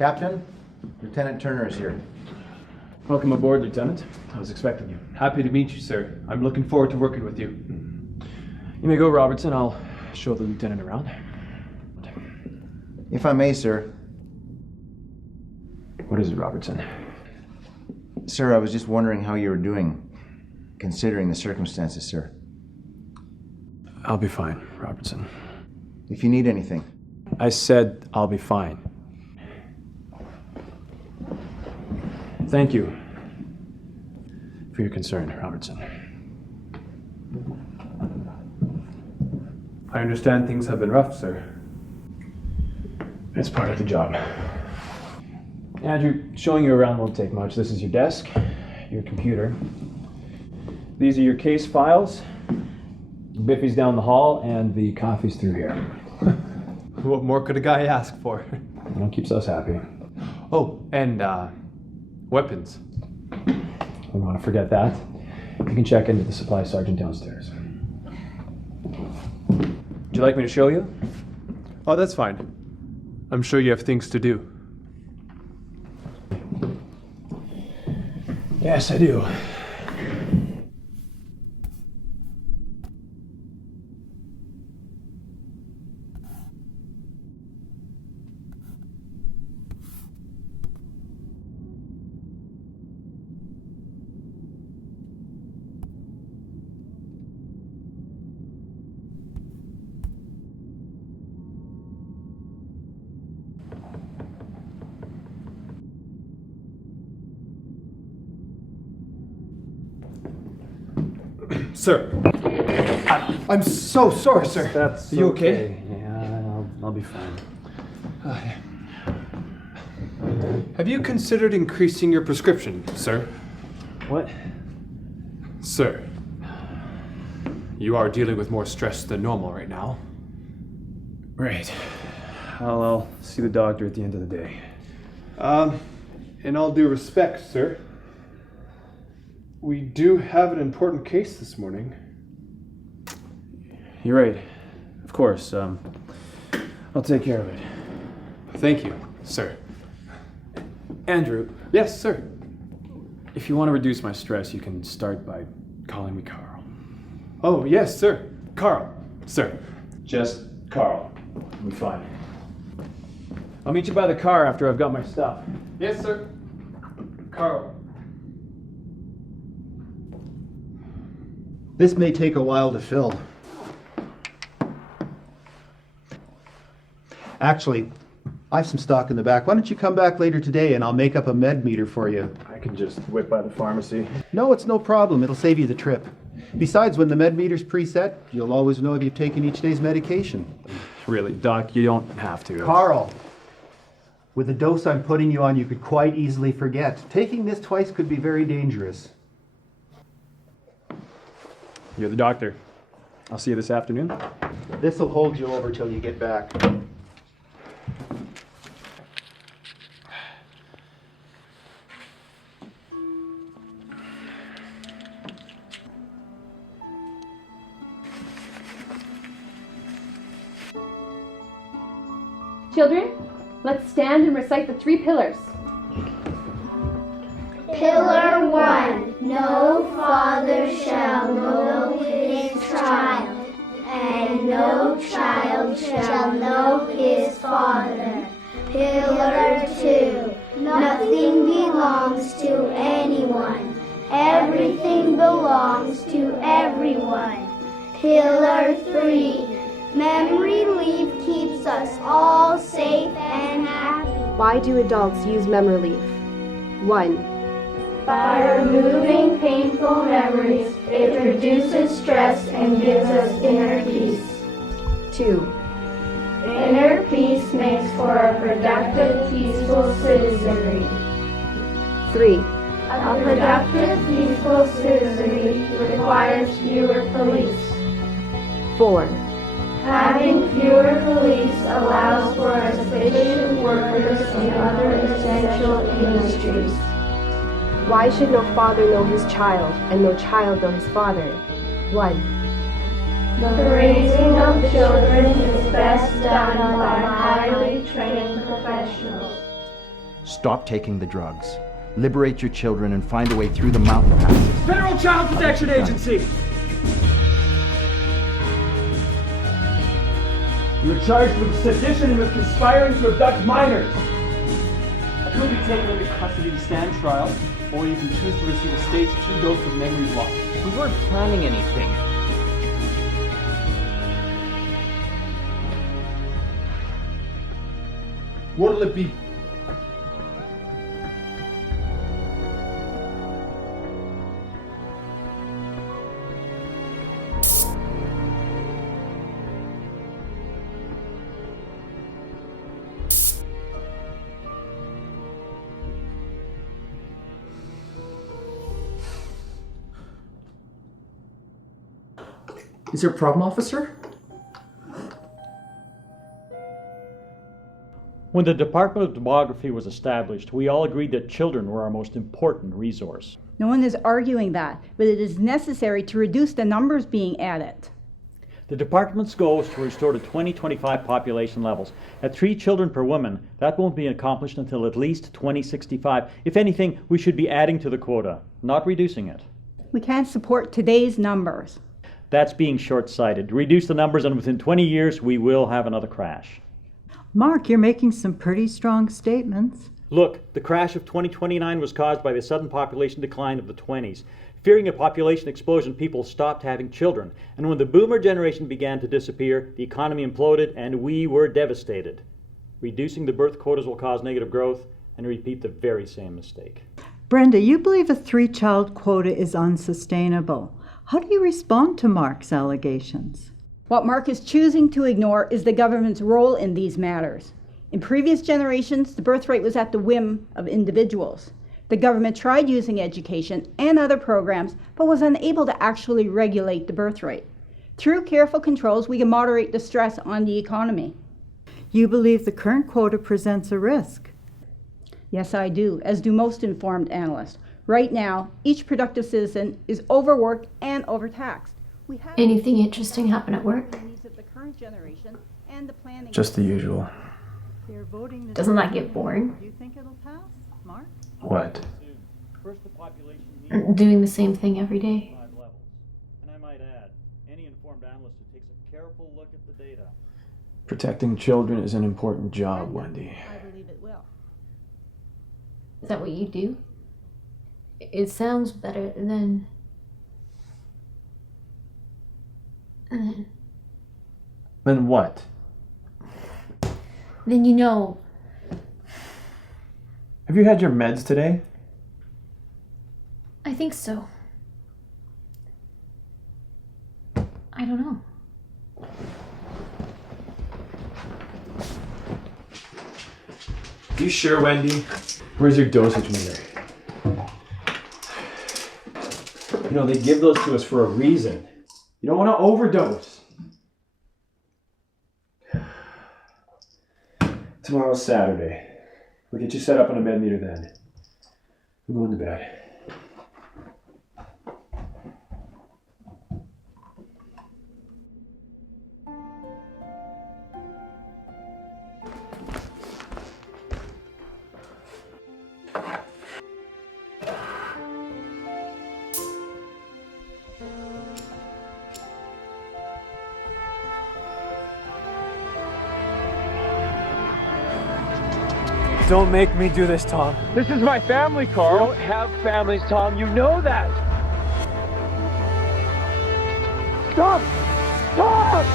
Captain, Lieutenant Turner is here. Welcome aboard, Lieutenant. I was expecting you. Happy to meet you, sir. I'm looking forward to working with you. You may go, Robertson. I'll show the lieutenant around. If I may, sir. What is it, Robertson? Sir, I was just wondering how you were doing, considering the circumstances, sir. I'll be fine, Robertson. If you need anything. I said I'll be fine. Thank you for your concern, Robertson. I understand things have been rough, sir. It's part of the job. Andrew, showing you around won't take much. This is your desk, your computer. These are your case files. Biffy's down the hall, and the coffee's through here. What more could a guy ask for? Well, it keeps us happy. Oh, and weapons. We don't want to forget that. You can check into the supply sergeant downstairs. Would you like me to show you? Oh, that's fine. I'm sure you have things to do. Yes, I do. Sir, I'm so sorry, sir. That's Are you okay? Yeah, I'll be fine. Have you considered increasing your prescription, sir? What? Sir, you are dealing with more stress than normal right now. Right. I'll see the doctor at the end of the day. In all due respect, sir, we do have an important case this morning. You're right. Of course. I'll take care of it. Thank you, sir. Andrew, Yes, sir. if you want to reduce my stress, you can start by calling me Carl. Oh, yes, sir. Carl, sir. Just Carl. We'll be fine. I'll meet you by the car after I've got my stuff. Yes, sir. Carl. This may take a while to fill. Actually, I have some stock in the back. Why don't you come back later today and I'll make up a med meter for you. I can just whip by the pharmacy. No, it's no problem. It'll save you the trip. Besides, when the med meter's preset, you'll always know if you've taken each day's medication. Really, Doc, you don't have to. Carl, with the dose I'm putting you on, you could quite easily forget. Taking this twice could be very dangerous. You're the doctor. I'll see you this afternoon. This'll hold you over till you get back. Children, let's stand and recite the 3 pillars. Pillar 1. No father shall know his child, and no child shall know his father. Pillar 2. Nothing belongs to anyone. Everything belongs to everyone. Pillar 3. Memory leave keeps us all safe and happy. Why do adults use memory leave? 1. By removing painful memories, it reduces stress and gives us inner peace. 2. Inner peace makes for a productive, peaceful citizenry. 3. A productive, peaceful citizenry requires fewer police. 4. Having fewer police allows for sufficient workers in other essential industries. Why should no father know his child and no child know his father? 1. The raising of children is best done by highly trained professionals. Stop taking the drugs. Liberate your children and find a way through the mountain passes. Federal Child Protection Agency! You are charged with sedition and with conspiring to abduct minors. You could be taken into custody to stand trial, or you can choose to receive a stage 2 dose of memory block. We weren't planning anything. What'll it be? Is there a problem, officer? When the Department of Demography was established, we all agreed that children were our most important resource. No one is arguing that, but it is necessary to reduce the numbers being added. The department's goal is to restore to 2025 population levels. At 3 children per woman, that won't be accomplished until at least 2065. If anything, we should be adding to the quota, not reducing it. We can't support today's numbers. That's being short-sighted. Reduce the numbers and within 20 years, we will have another crash. Mark, you're making some pretty strong statements. Look, the crash of 2029 was caused by the sudden population decline of the 20s. Fearing a population explosion, people stopped having children. And when the boomer generation began to disappear, the economy imploded and we were devastated. Reducing the birth quotas will cause negative growth and repeat the very same mistake. Brenda, you believe a 3-child quota is unsustainable. How do you respond to Mark's allegations? What Mark is choosing to ignore is the government's role in these matters. In previous generations, the birth rate was at the whim of individuals. The government tried using education and other programs, but was unable to actually regulate the birth rate. Through careful controls, we can moderate the stress on the economy. You believe the current quota presents a risk? Yes, I do, as do most informed analysts. Right now, each productive citizen is overworked and overtaxed. Anything interesting happen at work? Just the usual. Doesn't that get boring? Do you think it'll pass, Mark? What? Doing the same thing every day. And I might add, any informed analyst who takes a careful look at the data. Protecting children is an important job, Wendy. I believe it will. Is that what you do? It sounds better than... Then what? Then you know. Have you had your meds today? I think so. I don't know. You sure, Wendy? Where's your dosage meter? You know, they give those to us for a reason. You don't want to overdose. Tomorrow's Saturday. We'll get you set up on a med meter then. I'm going to bed. Don't make me do this, Tom. This is my family, Carl. We don't have families, Tom. You know that. Stop! Stop!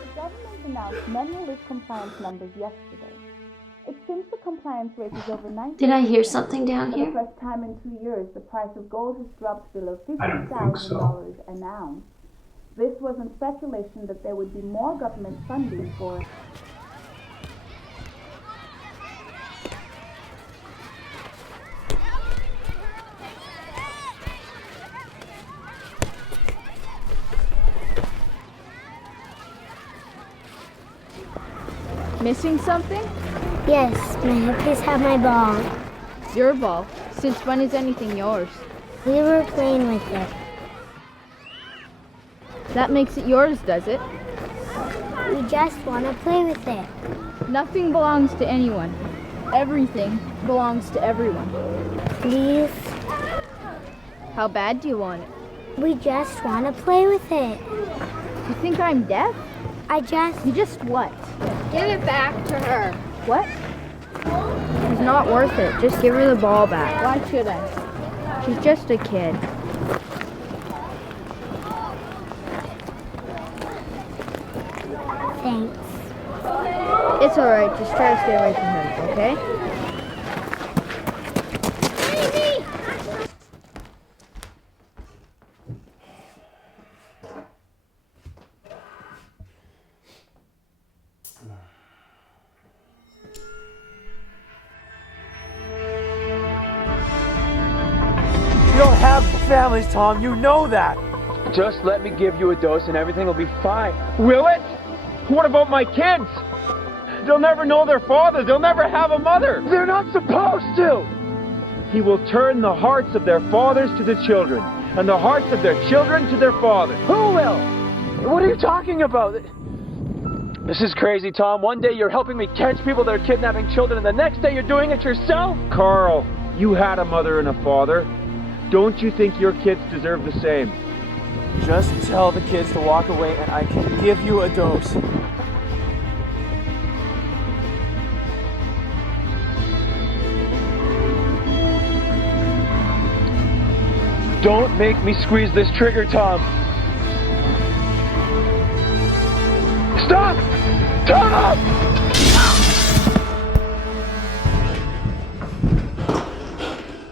The government announced memory compliance numbers yesterday. It seems the compliance rate is over 90%. Did I hear something down here? For the first time in 2 years, the price of gold has dropped below $50,000 an ounce. This was in speculation that there would be more government funding for... Missing something? Yes, may I please have my ball? Your ball? Since when is anything yours? We were playing with it. That makes it yours, does it? We just want to play with it. Nothing belongs to anyone. Everything belongs to everyone. Please? How bad do you want it? We just want to play with it. You think I'm deaf? You just what? Give it back to her. What? It's not worth it. Just give her the ball back. Why should I? She's just a kid. Thanks. It's alright. Just try to stay away from him, okay? You don't have families, Tom. You know that. Just let me give you a dose and everything will be fine. Will it? What about my kids? They'll never know their fathers. They'll never have a mother. They're not supposed to. He will turn the hearts of their fathers to the children, and the hearts of their children to their fathers. Who will? What are you talking about? This is crazy, Tom. One day you're helping me catch people that are kidnapping children, and the next day you're doing it yourself? Carl, you had a mother and a father. Don't you think your kids deserve the same? Just tell the kids to walk away and I can give you a dose. Don't make me squeeze this trigger, Tom. Stop! Tom!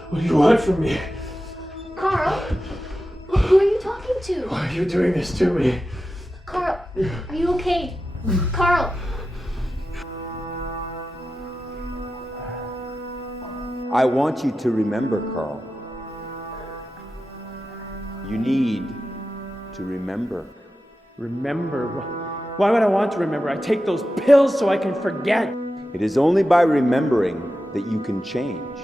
What do you want from me? Carl? Who are you talking to? Why are you doing this to me? Carl, are you okay? Carl! I want you to remember, Carl. You need to remember. Remember? Why would I want to remember? I take those pills so I can forget. It is only by remembering that you can change.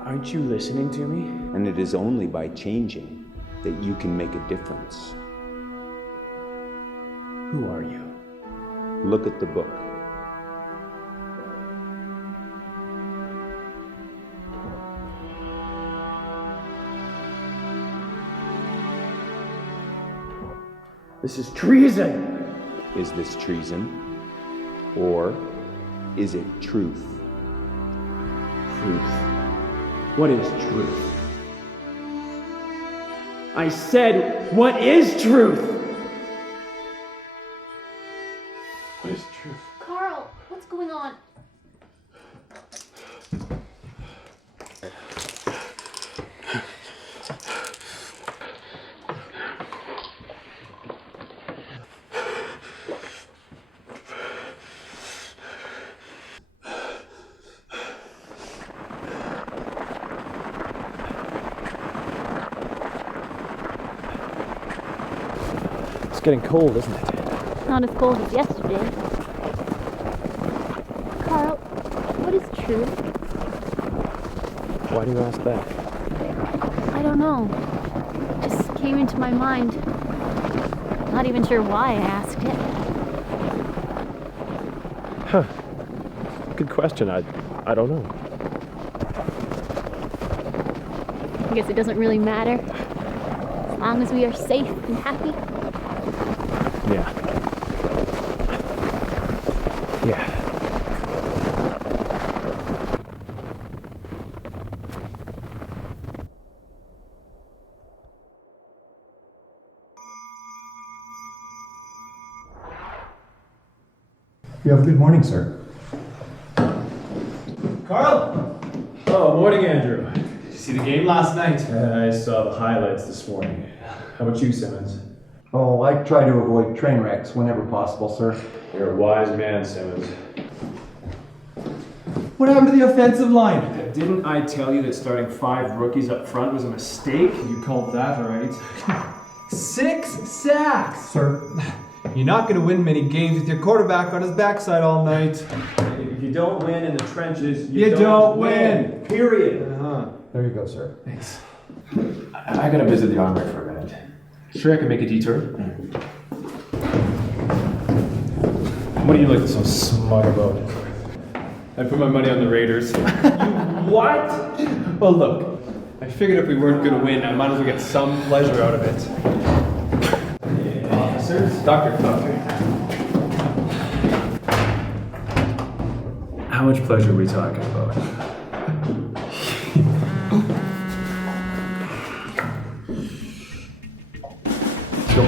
Aren't you listening to me? And it is only by changing that you can make a difference. Who are you? Look at the book. This is treason! Is this treason? Or is it truth? Truth. What is truth? I said, what is truth? What is truth? Carl, what's going on? It's getting cold, isn't it? Not as cold as yesterday. Carl, what is truth? Why do you ask that? I don't know. It just came into my mind. Not even sure why I asked it. Huh. Good question. I don't know. I guess it doesn't really matter. As long as we are safe and happy. Yeah. Yeah. You have a good morning, sir. Carl! Oh, morning, Andrew. Did you see the game last night? I saw the highlights this morning. How about you, Simmons? Oh, I try to avoid train wrecks whenever possible, sir. You're a wise man, Simmons. What happened to the offensive line? Didn't I tell you that starting 5 rookies up front was a mistake? You called that right. 6 sacks! Sir? You're not going to win many games with your quarterback on his backside all night. If you you don't win in the trenches, You don't win. Period. There you go, sir. Thanks. I gotta visit the armory for a minute. Sure, I can make a detour. What are you looking so smug about? I put my money on the Raiders. What? Well, look, I figured if we weren't gonna win, I might as well get some pleasure out of it. Officers? Doctor. How much pleasure are we talking about? Let's go.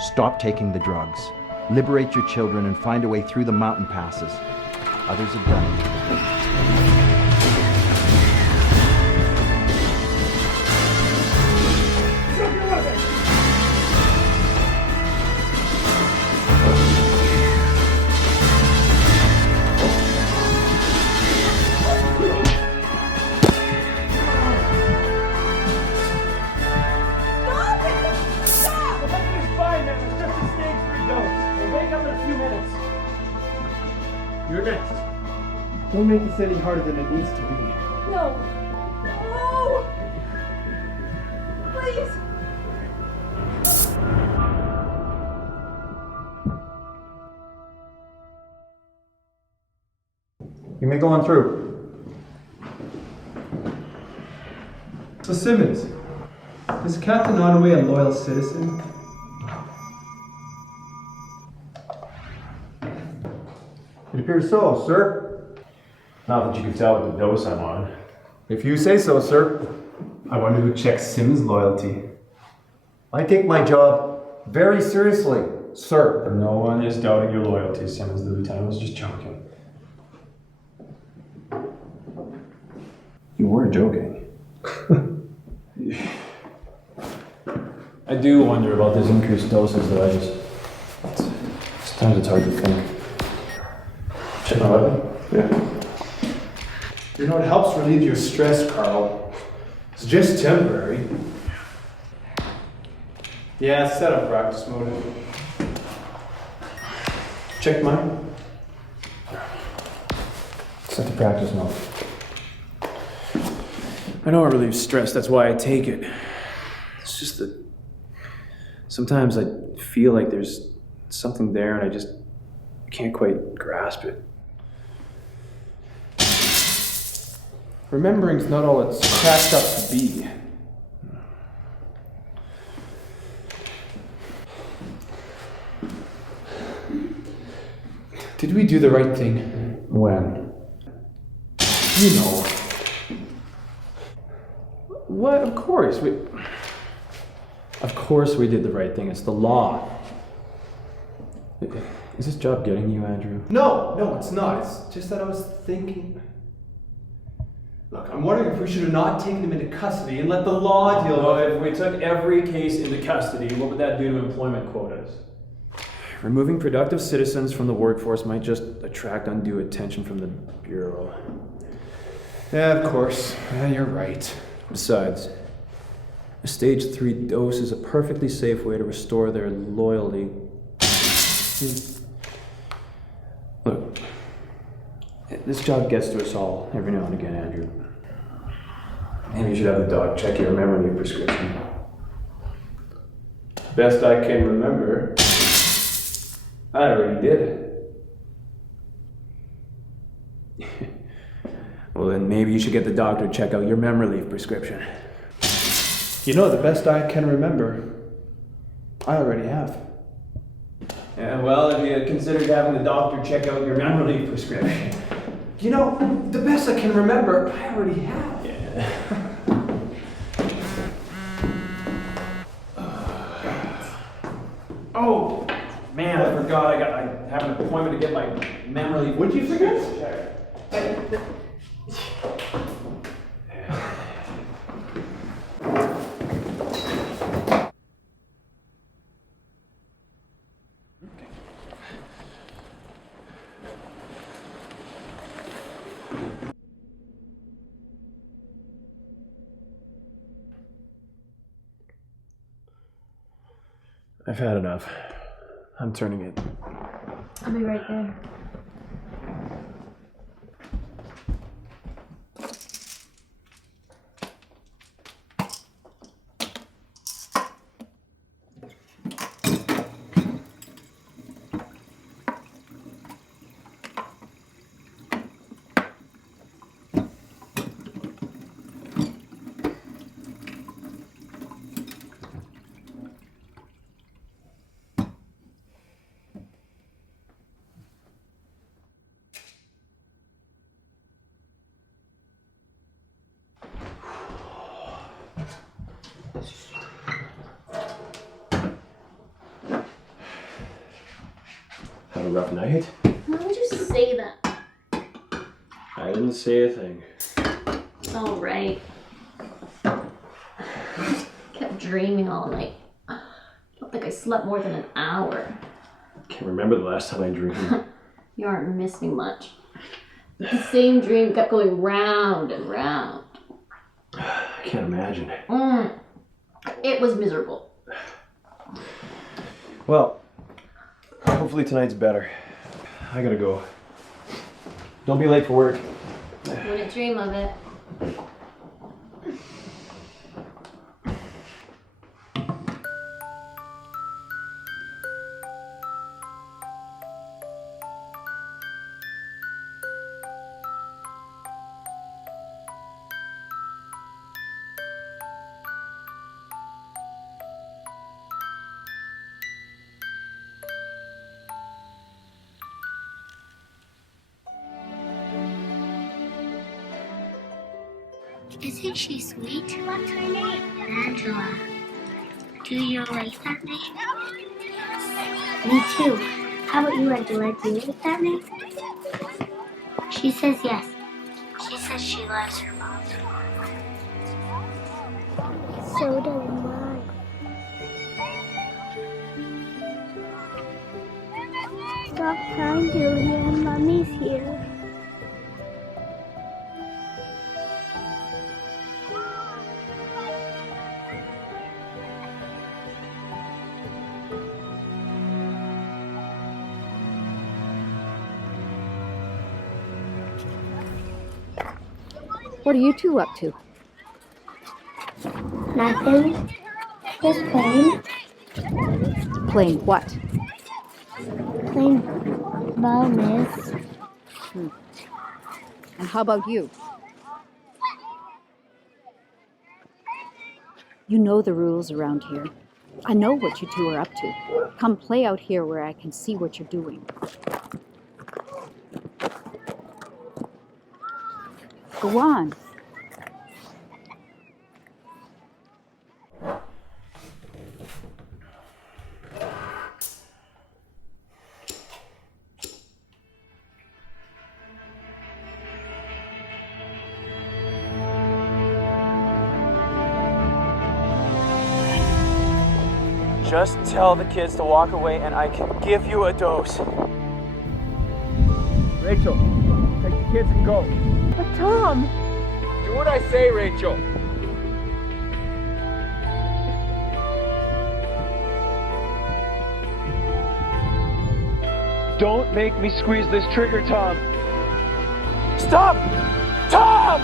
Stop taking the drugs. Liberate your children and find a way through the mountain passes. Others have done it. You're next. Don't make this any harder than it needs to be. No. No! Please! You may go on through. So Simmons, is Captain Onoway a loyal citizen? It appears so, sir. Not that you can tell with the dose I'm on. If you say so, sir. I wonder who checks Simmons' loyalty. I take my job very seriously, sir. No one is doubting your loyalty, Simmons. The lieutenant was just joking. You were joking. I do wonder about these increased doses that I just... Sometimes it's hard to think. Check my weapon? Yeah. You know, it helps relieve your stress, Carl. It's just temporary. Yeah, it's set on practice mode. Check mine. Set to practice mode. I know it relieves stress, that's why I take it. It's just that sometimes I feel like there's something there and I just can't quite grasp it. Remembering's not all it's cracked up to be. Did we do the right thing? When? You know. What? Of course we did the right thing. It's the law. Is this job getting you, Andrew? No, it's not. It's just that I was thinking... Look, I'm wondering if we should have not taken him into custody and let the law deal with it. If we took every case into custody, what would that do to employment quotas? Removing productive citizens from the workforce might just attract undue attention from the Bureau. Yeah, of course. Yeah, you're right. Besides, a stage 3 dose is a perfectly safe way to restore their loyalty. Look, this job gets to us all every now and again, Andrew. Maybe you should have the doc check your memory prescription. Best I can remember. I already did it. Well, then maybe you should get the doctor to check out your memory relief prescription. You know, the best I can remember, I already have. Yeah, well, if you considered having the doctor check out your memory relief prescription. You know, the best I can remember, I already have. Yeah. Oh, man, I forgot. I have an appointment to get my memory relief. What'd you forget? I've had enough. I'm turning it. I'll be right there. Had a rough night? Why would you say that? I didn't say a thing. It's all right. Kept dreaming all night. Felt like I slept more than an hour. Can't remember the last time I dreamed. You aren't missing much. The same dream kept going round and round. I can't imagine. It was miserable. Well, hopefully tonight's better. I gotta go. Don't be late for work. Wouldn't dream of it. Isn't she sweet? What's her name? Angela. Do you like that name? Me too. How about you, Angela? Do you like that name? She says yes. She says she loves her mom. So does mine. Stop crying, Julia. Mommy's here. What are you two up to? Nothing. Just playing. Playing what? Playing ball, miss. And how about you? You know the rules around here. I know what you two are up to. Come play out here where I can see what you're doing. Go on. Just tell the kids to walk away and I can give you a dose. Rachel, take the kids and go. But Tom! Do what I say, Rachel. Don't make me squeeze this trigger, Tom. Stop! Tom!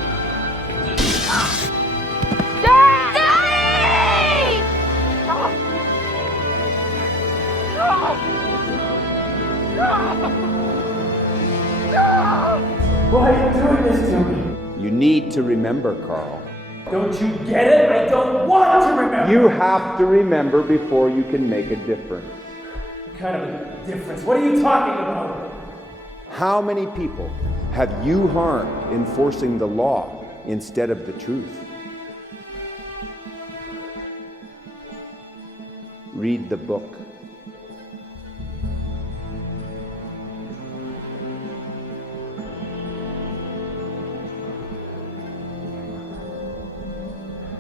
Daddy! Stop! No! No! No! Why are you doing this to me? You need to remember, Carl. Don't you get it? I don't want to remember! You have to remember before you can make a difference. What kind of a difference? What are you talking about? How many people have you harmed enforcing the law instead of the truth? Read the book.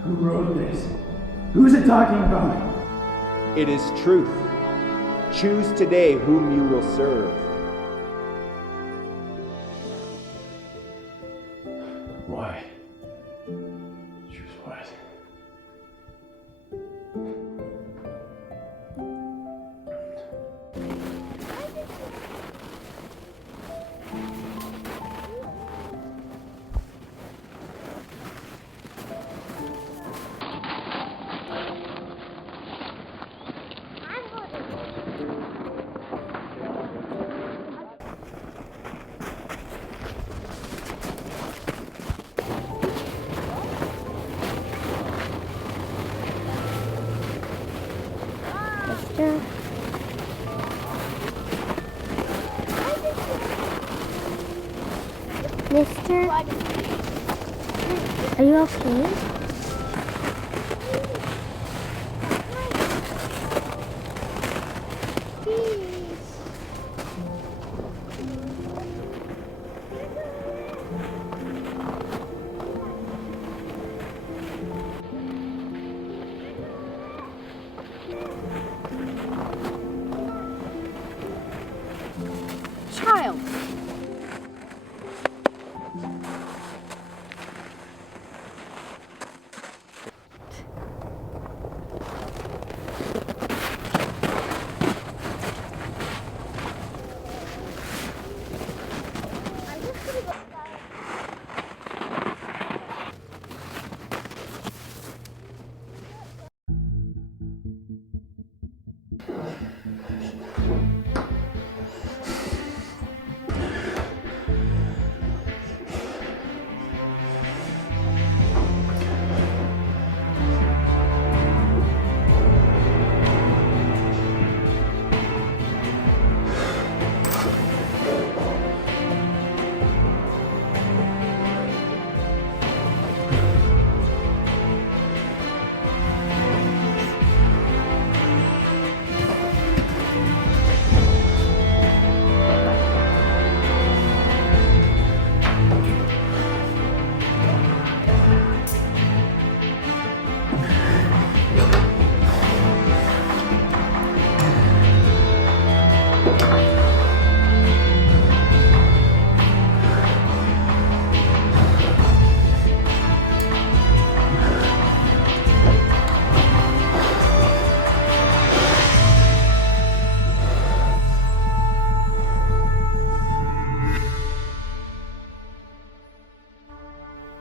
Who wrote this? Who's it talking about? It is truth. Choose today whom you will serve. why. She was what? Mister? Are you okay? Child!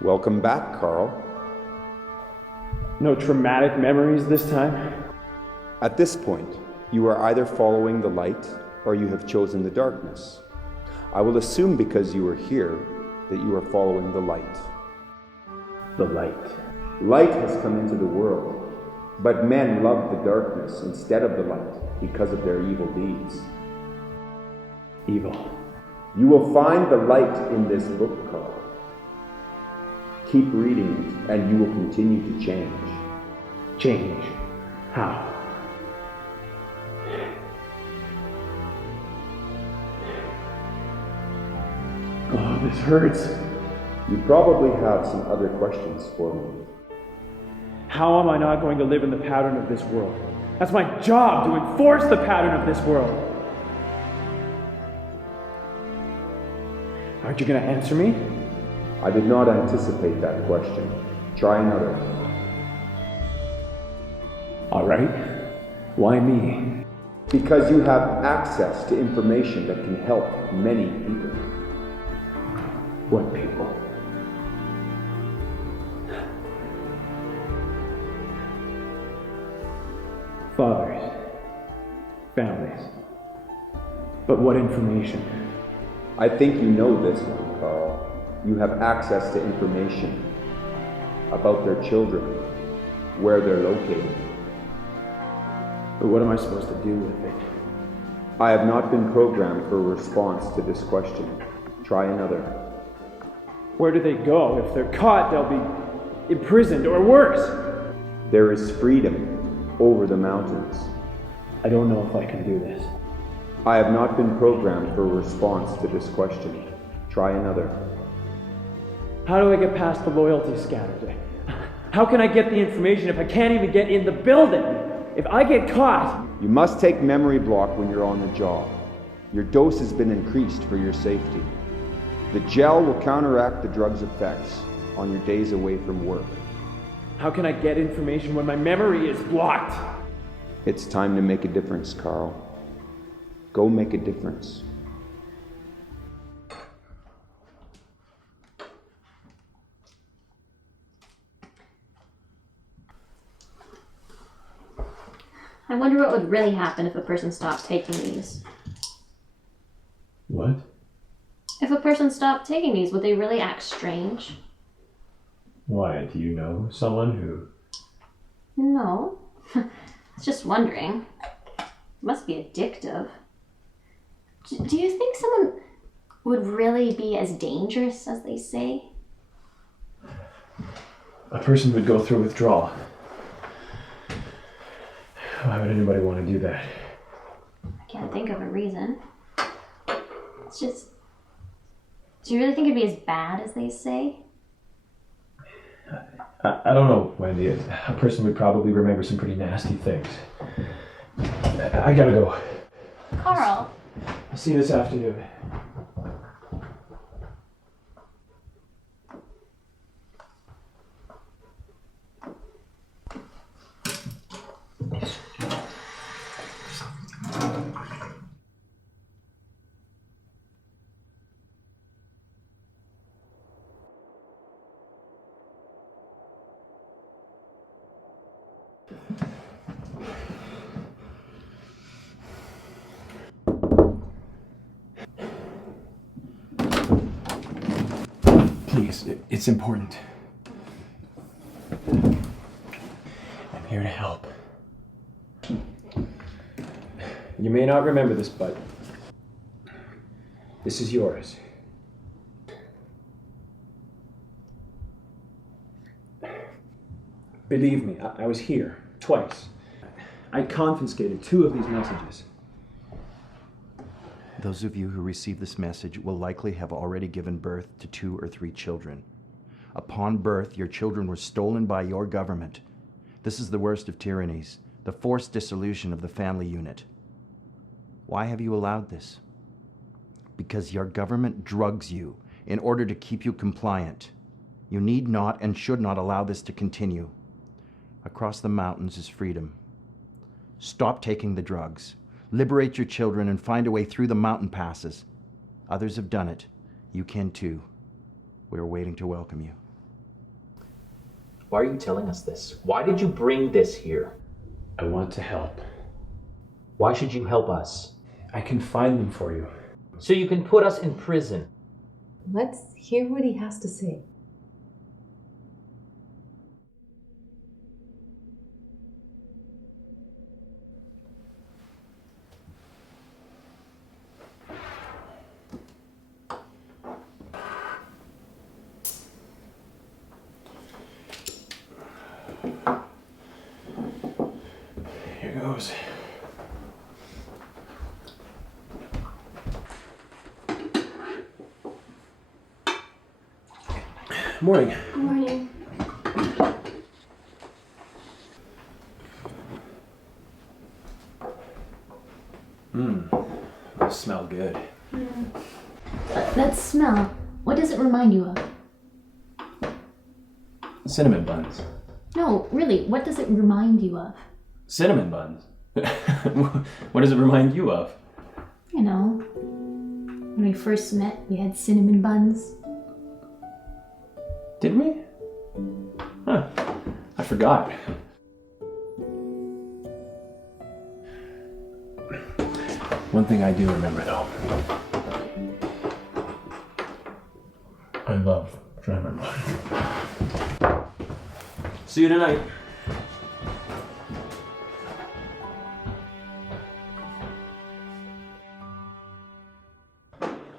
Welcome back, Carl. No traumatic memories this time? At this point, you are either following the light or you have chosen the darkness. I will assume because you are here that you are following the light. The light. Light has come into the world, but men love the darkness instead of the light because of their evil deeds. Evil. You will find the light in this book, Carl. Keep reading it, and you will continue to change. Change? How? Oh, this hurts. You probably have some other questions for me. How am I not going to live in the pattern of this world? That's my job, to enforce the pattern of this world. Aren't you going to answer me? I did not anticipate that question. Try another. All right. Why me? Because you have access to information that can help many people. What people? Fathers. Families. But what information? I think you know this one, Carl. You have access to information about their children, where they're located. But what am I supposed to do with it? I have not been programmed for a response to this question. Try another. Where do they go? If they're caught, they'll be imprisoned or worse. There is freedom over the mountains. I don't know if I can do this. I have not been programmed for a response to this question. Try another. How do I get past the loyalty scatter? How can I get the information if I can't even get in the building? If I get caught... You must take memory block when you're on the job. Your dose has been increased for your safety. The gel will counteract the drug's effects. on your days away from work. How can I get information when my memory is blocked? It's time to make a difference, Carl. Go make a difference. I wonder what would really happen if a person stopped taking these. What? If a person stopped taking these, would they really act strange? Why? Do you know someone who... No. I was just wondering. It must be addictive. Do you think someone would really be as dangerous as they say? A person would go through withdrawal. Why would anybody want to do that? I can't think of a reason. It's just... Do you really think it'd be as bad as they say? I don't know, Wendy. A person would probably remember some pretty nasty things. I gotta go. Carl! I'll see you this afternoon. Please, it's important. I'm here to help. You may not remember this, but this is yours. Believe me, I was here twice. I confiscated 2 of these messages. Those of you who receive this message will likely have already given birth to 2 or 3 children. Upon birth, your children were stolen by your government. This is the worst of tyrannies, the forced dissolution of the family unit. Why have you allowed this? Because your government drugs you in order to keep you compliant. You need not and should not allow this to continue. Across the mountains is freedom. Stop taking the drugs. Liberate your children and find a way through the mountain passes. Others have done it. You can too. We are waiting to welcome you. Why are you telling us this? Why did you bring this here? I want to help. Why should you help us? I can find them for you. So you can put us in prison. Let's hear what he has to say. Here goes. Morning. Morning. Those smell good. That smell, what does it remind you of? Cinnamon buns. No, really, what does it remind you of? Cinnamon buns? What does it remind you of? You know, when we first met, we had cinnamon buns. Did we? Huh. I forgot. One thing I do remember, though. I love cinnamon buns. See you tonight.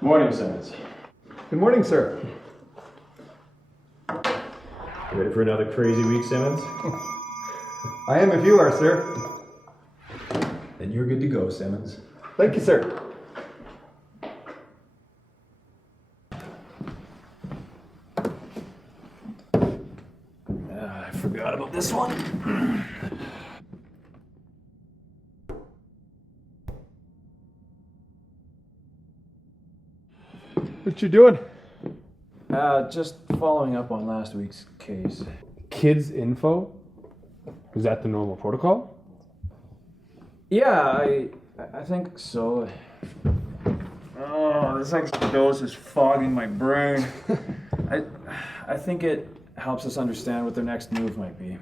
Morning, Simmons. Good morning, sir. Ready for another crazy week, Simmons? I am if you are, sir. Then you're good to go, Simmons. Thank you, sir. I forgot about this one. What you doing? Just following up on last week's case. Kids info? Is that the normal protocol? Yeah, I think so. Oh, this extra dose is fogging my brain. I think it helps us understand what their next move might be.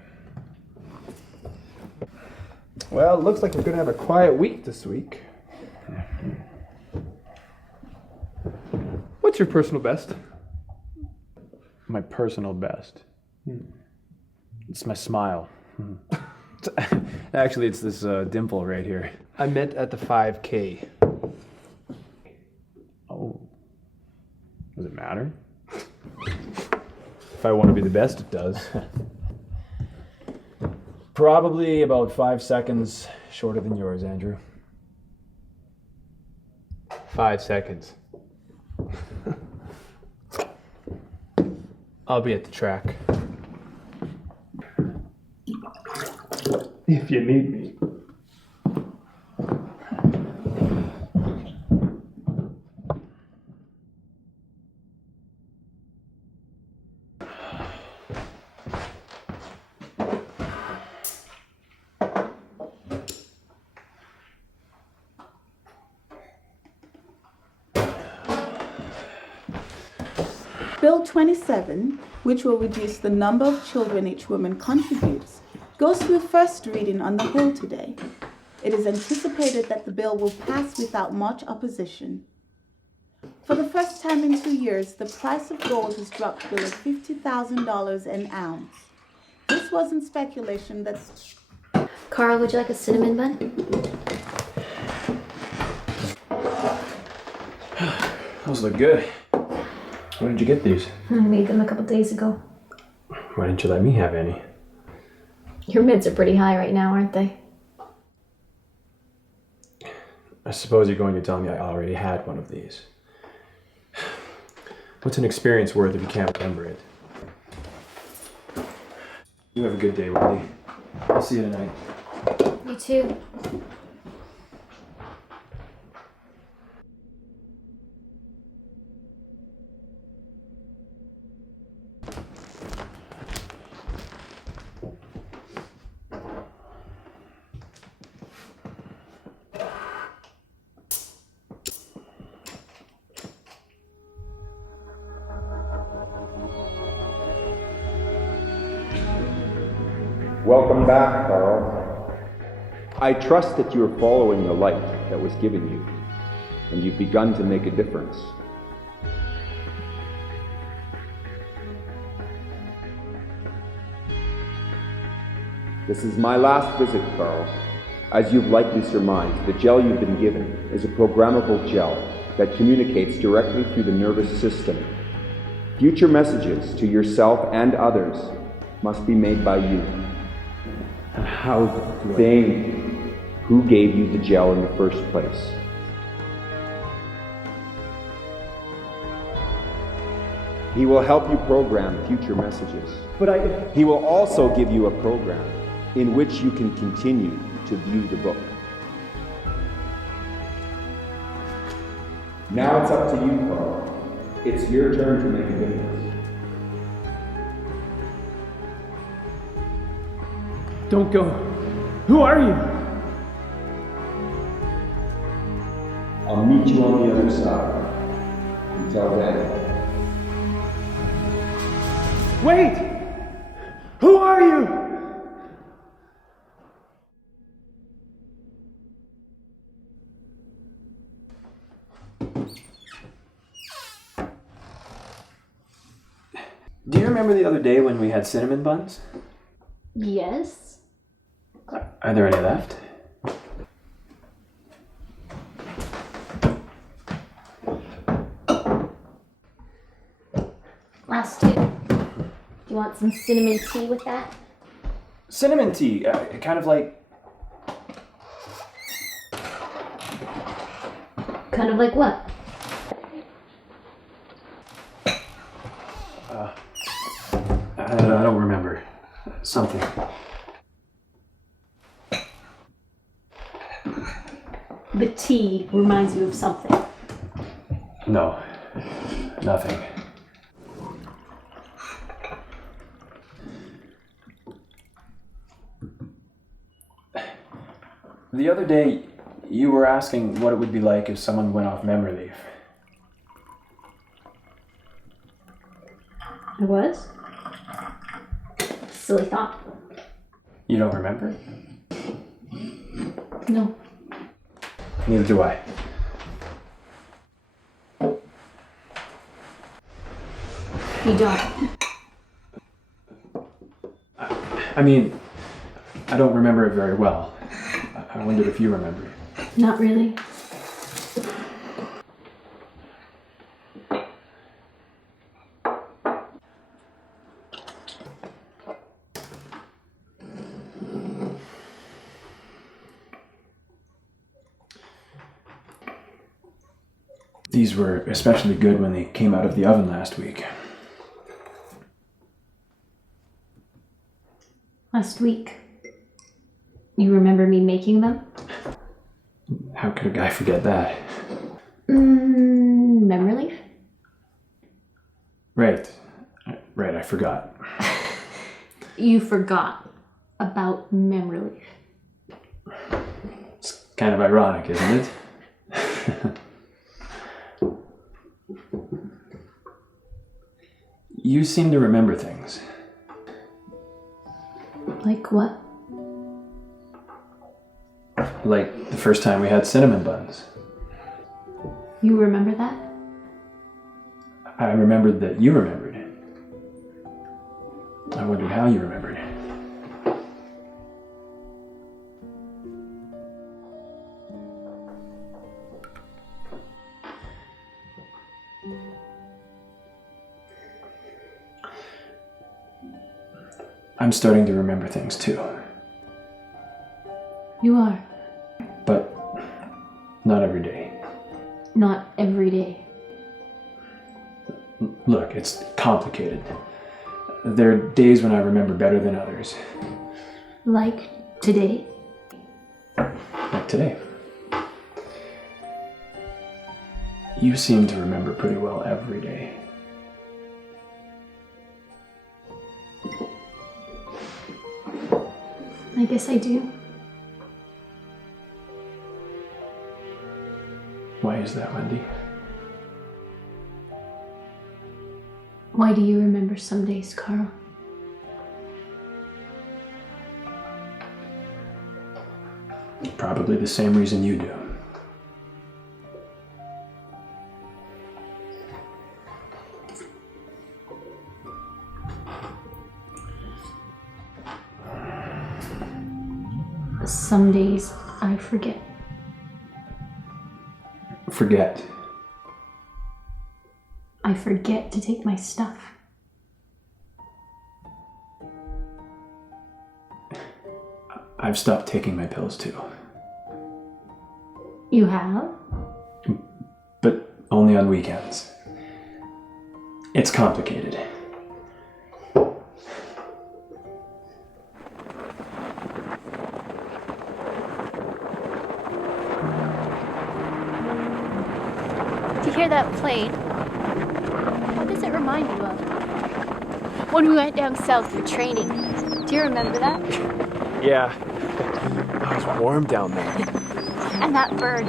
Well, it looks like we're going to have a quiet week this week. What's your personal best? My personal best? It's my smile. Actually, it's this dimple right here. I meant at the 5K. Oh. Does it matter? If I want to be the best, it does. Probably about 5 seconds shorter than yours, Andrew. 5 seconds. I'll be at the track. If you need me. Bill 27, which will reduce the number of children each woman contributes, goes to a first reading on the whole today. It is anticipated that the bill will pass without much opposition. For the first time in 2 years, the price of gold has dropped below $50,000 an ounce. This wasn't speculation that's... Carl, would you like a cinnamon bun? Those look good. Where did you get these? I made them a couple days ago. Why didn't you let me have any? Your mids are pretty high right now, aren't they? I suppose you're going to tell me I already had one of these. What's an experience worth if you can't remember it? You have a good day, Wendy. I'll see you tonight. You too. Welcome back, Carl. I trust that you are following the light that was given you, and you've begun to make a difference. This is my last visit, Carl. As you've likely surmised, the gel you've been given is a programmable gel that communicates directly through the nervous system. Future messages to yourself and others must be made by you. How do I... Think who gave you the gel in the first place. He will help you program future messages. But He will also give you a program in which you can continue to view the book. Now it's up to you, Carl. It's your turn to make a difference. Don't go. Who are you? I'll meet you on the other side. Until then. Wait! Who are you? Do you remember the other day when we had cinnamon buns? Yes. Are there any left? Last two. Do you want some cinnamon tea with that? Cinnamon tea, kind of like... Kind of like what? I don't remember. Something. The tea reminds you of something. No. Nothing. The other day, you were asking what it would be like if someone went off memory leave. I was? Silly thought. You don't remember? No. Neither do I. You don't. I mean, I don't remember it very well. I wondered if you remembered. Not really. These were especially good when they came out of the oven last week. Last week. You remember me making them? How could a guy forget that? Memory leaf? Right, I forgot. You forgot about memory leaf. It's kind of ironic, isn't it? You seem to remember things. Like what? Like the first time we had cinnamon buns. You remember that? I remembered that you remembered. I wondered how you remembered. I'm starting to remember things too. You are. But not every day. Not every day. Look, it's complicated. There are days when I remember better than others. Like today? Like today. You seem to remember pretty well every day. I guess I do. Why is that, Wendy? Why do you remember some days, Carl? Probably the same reason you do. Some days I forget. Forget. I forget to take my stuff. I've stopped taking my pills too. You have? But only on weekends. It's complicated. To hear that played, what does it remind you of? When we went down south for training. Do you remember that? Yeah. It was warm down there. And that bird.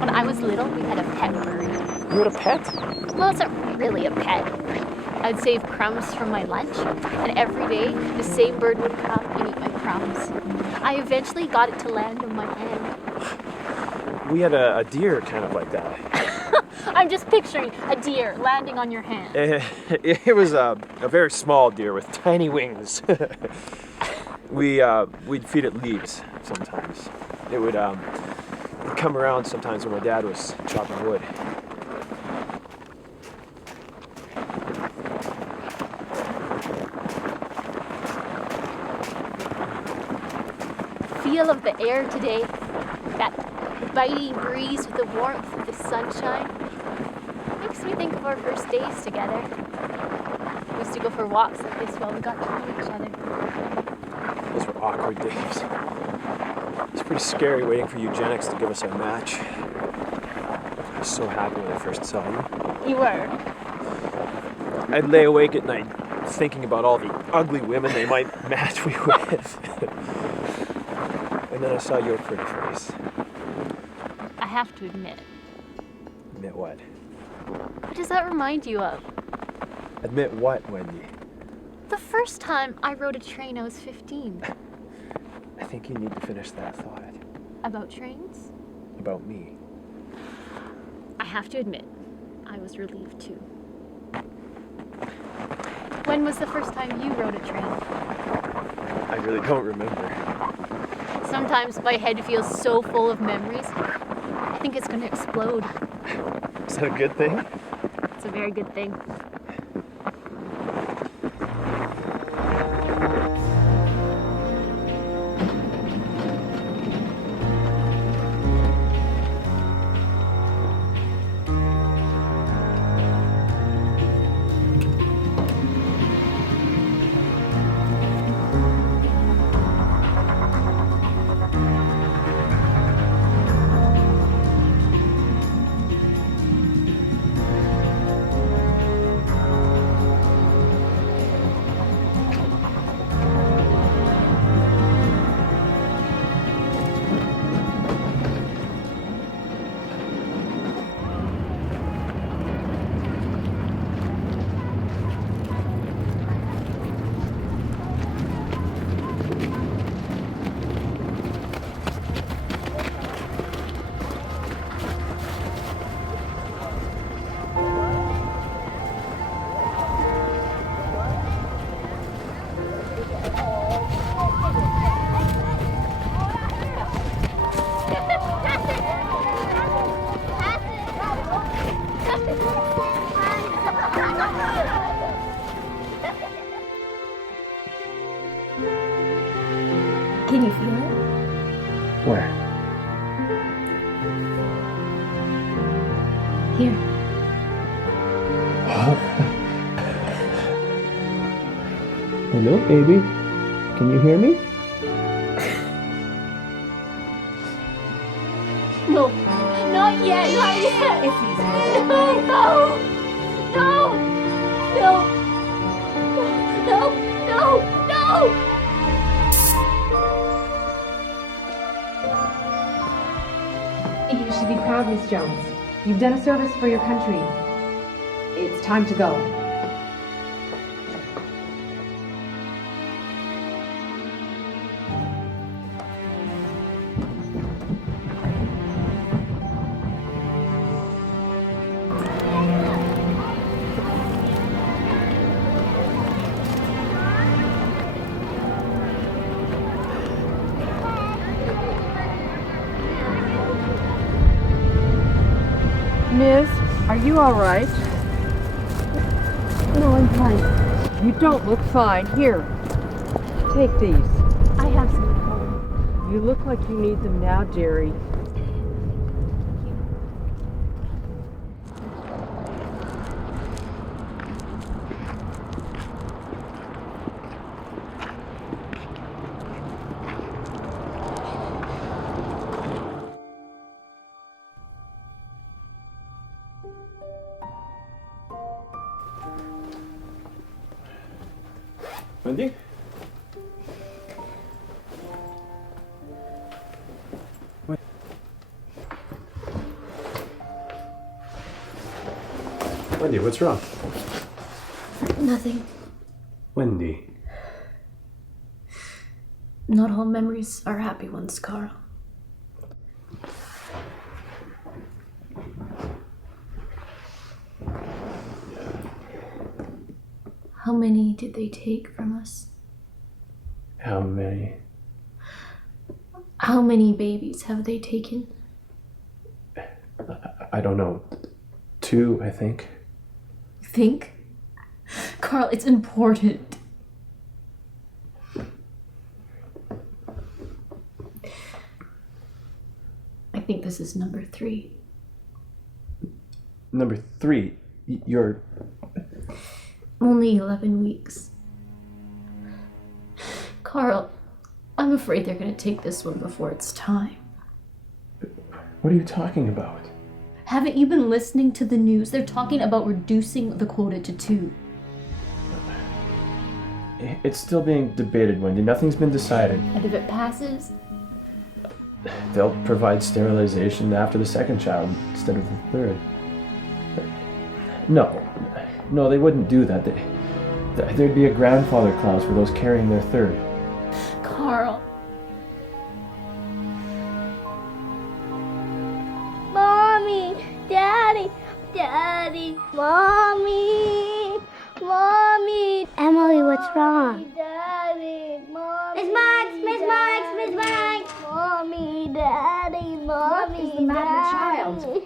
When I was little, we had a pet bird. You had a pet? Well, it's not really a pet. I'd save crumbs from my lunch, and every day, the same bird would come and eat my crumbs. I eventually got it to land on my hand. We had a deer kind of like that. I'm just picturing a deer landing on your hand. It was a very small deer with tiny wings. We'd feed it leaves sometimes. It would come around sometimes when my dad was chopping wood. Feel of the air today, that biting breeze with the warmth of the sunshine, makes me think of our first days together. We used to go for walks like this while we got to know each other. Those were awkward days. It was pretty scary waiting for eugenics to give us our match. I was so happy when I first saw you. You were? I'd lay awake at night thinking about all the ugly women they might match me with. And then I saw your pretty face. I have to admit. Admit what? What does that remind you of? Admit what, Wendy? The first time I rode a train, I was 15. I think you need to finish that thought. About trains? About me. I have to admit, I was relieved too. When was the first time you rode a train? I really don't remember. Sometimes my head feels so full of memories, I think it's gonna explode. Is that a good thing? It's a very good thing. Can you feel it? Where? Here. Hello, baby. Can you hear me? No, not yet, not yet. It's easy. No, no, no, no, no, no, no. You should be proud, Miss Jones. You've done a service for your country. It's time to go. Miss, are you all right? No, I'm fine. You don't look fine. Here, take these. I have some at home. You look like you need them now, dearie. Wendy? Wendy, what's wrong? Nothing. Wendy. Not all memories are happy ones, Carl. How many did they take from us? How many? How many babies have they taken? I don't know. 2, I think. Think? Carl, it's important. I think this is number 3. Number 3, you're... Only 11 weeks. Carl, I'm afraid they're going to take this one before it's time. What are you talking about? Haven't you been listening to the news? They're talking about reducing the quota to 2. It's still being debated, Wendy. Nothing's been decided. And if it passes, they'll provide sterilization after the second child instead of the third. No, they wouldn't do that. There'd be a grandfather clause for those carrying their third. Carl. Mommy, Daddy, Mommy, Emily, what's wrong? Daddy, Mommy, Miss Marks! Mommy, Daddy, What is the matter, Daddy. child?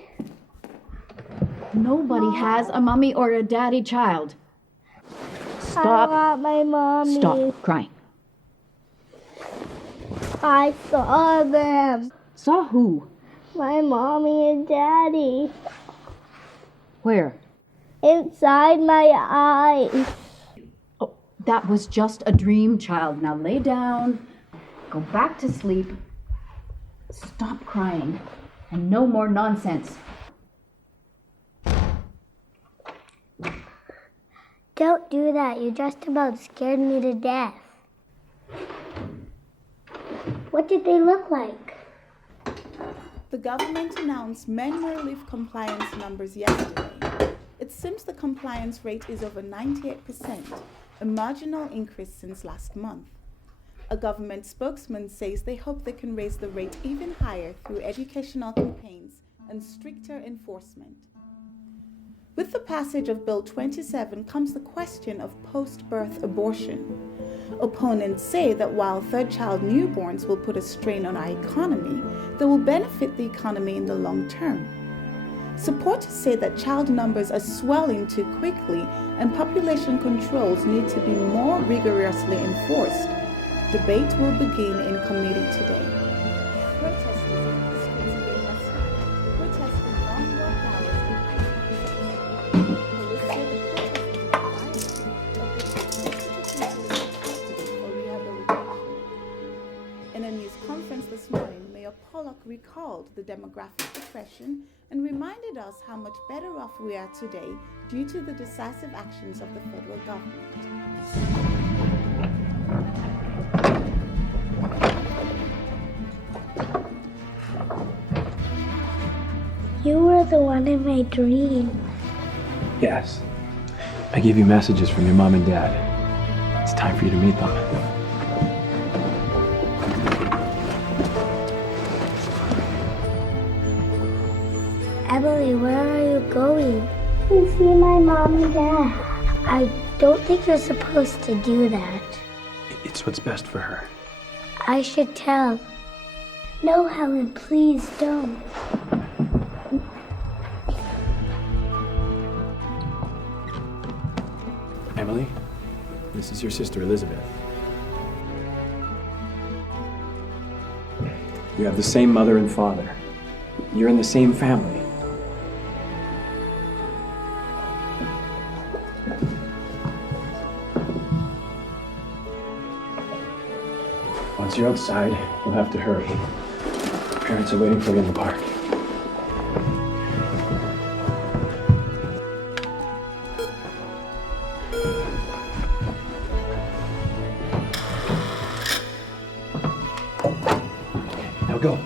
Nobody has a mummy or a daddy, child. Stop. I want my mommy. Stop crying. I saw them. Saw who? My mommy and daddy. Where? Inside my eyes. Oh, that was just a dream, child. Now lay down. Go back to sleep. Stop crying. And no more nonsense. Don't do that. You just about scared me to death. What did they look like? The government announced memory leave compliance numbers yesterday. It seems the compliance rate is over 98%, a marginal increase since last month. A government spokesman says they hope they can raise the rate even higher through educational campaigns and stricter enforcement. With the passage of Bill 27 comes the question of post-birth abortion. Opponents say that while third-child newborns will put a strain on our economy, they will benefit the economy in the long term. Supporters say that child numbers are swelling too quickly and population controls need to be more rigorously enforced. Debate will begin in committee today. Protesters in the streets again last night, protesting long work hours in Police say the protesters for rehabilitation. In a news conference this morning, Mayor Pollock recalled the demographic depression and reminded us how much better off we are today due to the decisive actions of the federal government. You were the one in my dream. Yes. I gave you messages from your mom and dad. It's time for you to meet them. Emily, where are you going? To see my mom and dad. I don't think you're supposed to do that. It's what's best for her. I should tell. No, Helen, please don't. Emily, this is your sister Elizabeth. You have the same mother and father. You're in the same family. Once you're outside, you'll have to hurry. Parents are waiting for you in the park. Now go.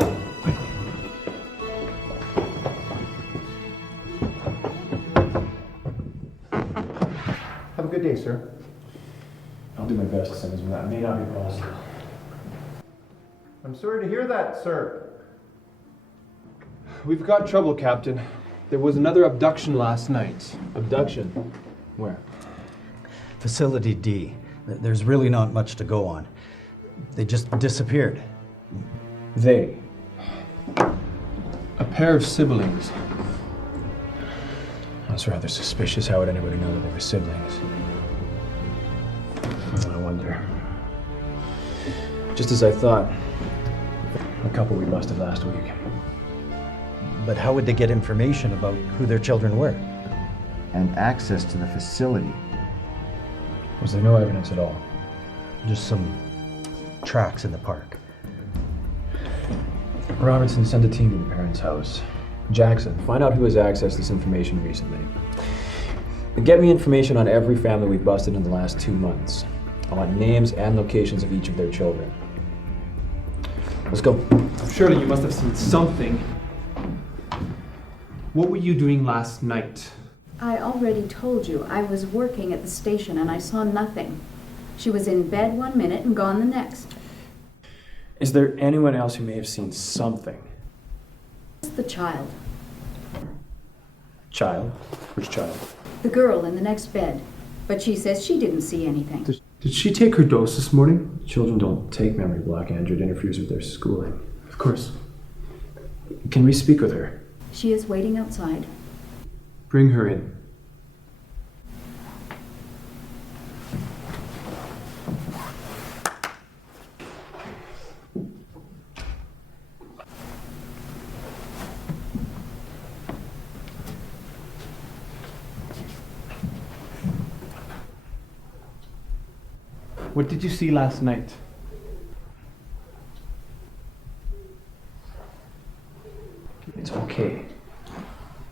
Have a good day, sir. I'll do my best to send this, but that may not be possible. I'm sorry to hear that, sir. We've got trouble, Captain. There was another abduction last night. Abduction? Where? Facility D. There's really not much to go on. They just disappeared. They? A pair of siblings. That's rather suspicious. How would anybody know that they were siblings? I wonder. Just as I thought. A couple we busted last week. But how would they get information about who their children were? And access to the facility. Was there no evidence at all? Just some tracks in the park. Robertson, send a team to the parents' house. Jackson, find out who has accessed this information recently. And get me information on every family we've busted in the last 2 months. I want names and locations of each of their children. Let's go. Surely you must have seen something. What were you doing last night? I already told you I was working at the station and I saw nothing. She was in bed 1 minute and gone the next. Is there anyone else who may have seen something? Just the child. Child? Which child? The girl in the next bed. But she says she didn't see anything. Did she take her dose this morning? Children don't take memory block, Andrew. It interferes with their schooling. Of course. Can we speak with her? She is waiting outside. Bring her in. What did you see last night? It's okay.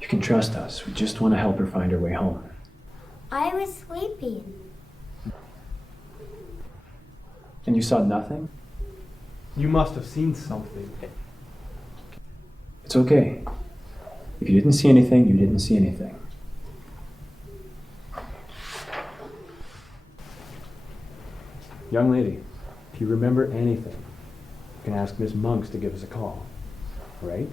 You can trust us. We just want to help her find her way home. I was sleeping. And you saw nothing? You must have seen something. It's okay. If you didn't see anything, you didn't see anything. Young lady, if you remember anything, you can ask Miss Monks to give us a call, right?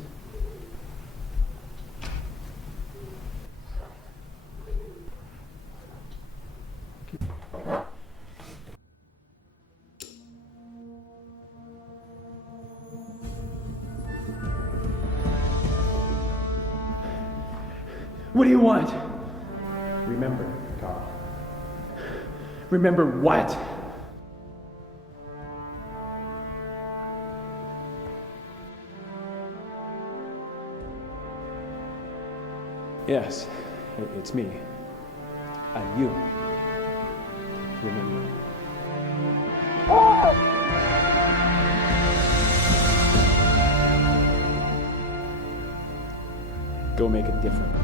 What do you want? Remember, Carl. Remember what? Yes, it's me. I'm you. Remember. Go make it different.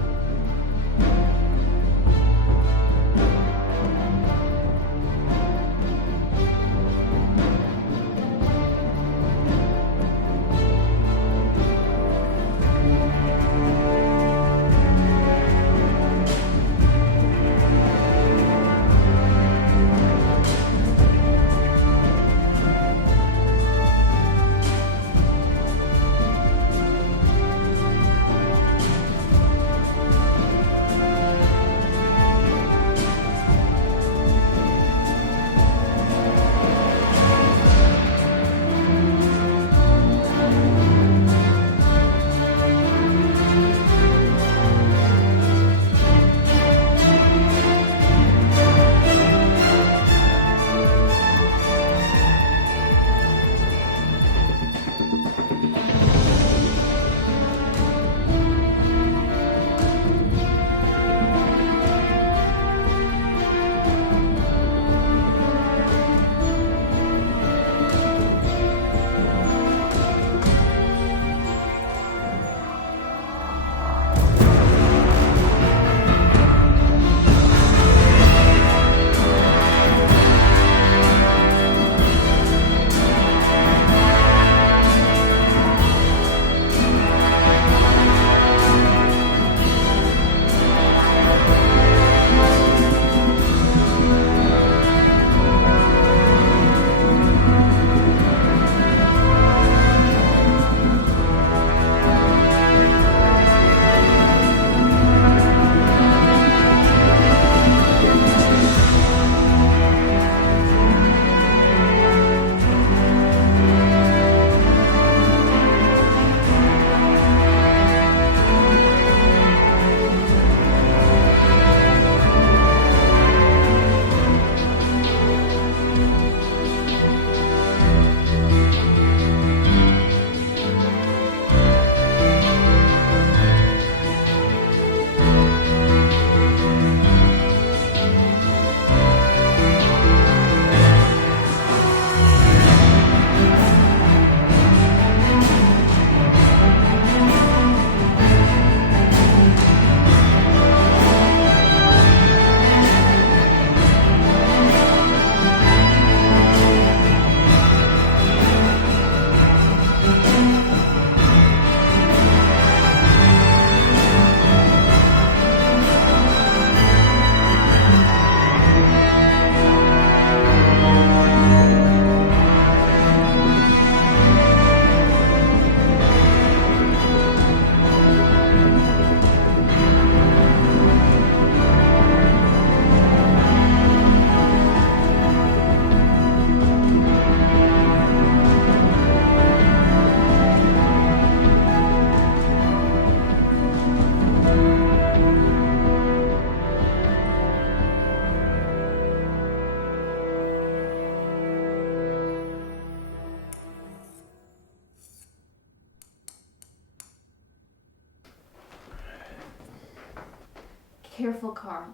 careful, Carl.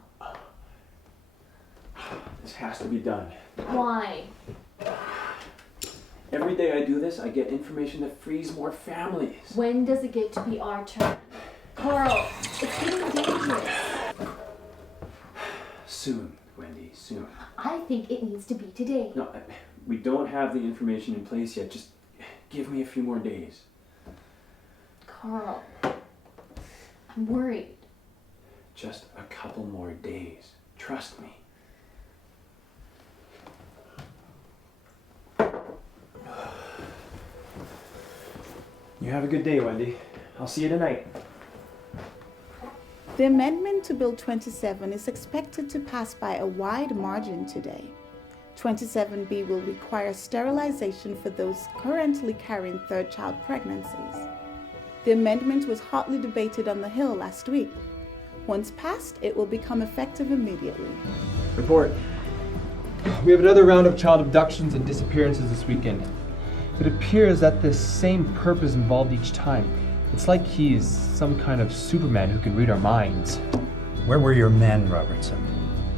This has to be done. Why? Every day I do this, I get information that frees more families. When does it get to be our turn? Carl, it's getting dangerous. Soon, Wendy, soon. I think it needs to be today. No, we don't have the information in place yet. Just give me a few more days. Carl, I'm worried. Just a couple more days. Trust me. You have a good day, Wendy. I'll see you tonight. The amendment to Bill 27 is expected to pass by a wide margin today. 27B will require sterilization for those currently carrying third-child pregnancies. The amendment was hotly debated on the Hill last week. Once passed, it will become effective immediately. Report. We have another round of child abductions and disappearances this weekend. It appears that the same perp is involved each time. It's like he's some kind of Superman who can read our minds. Where were your men, Robertson?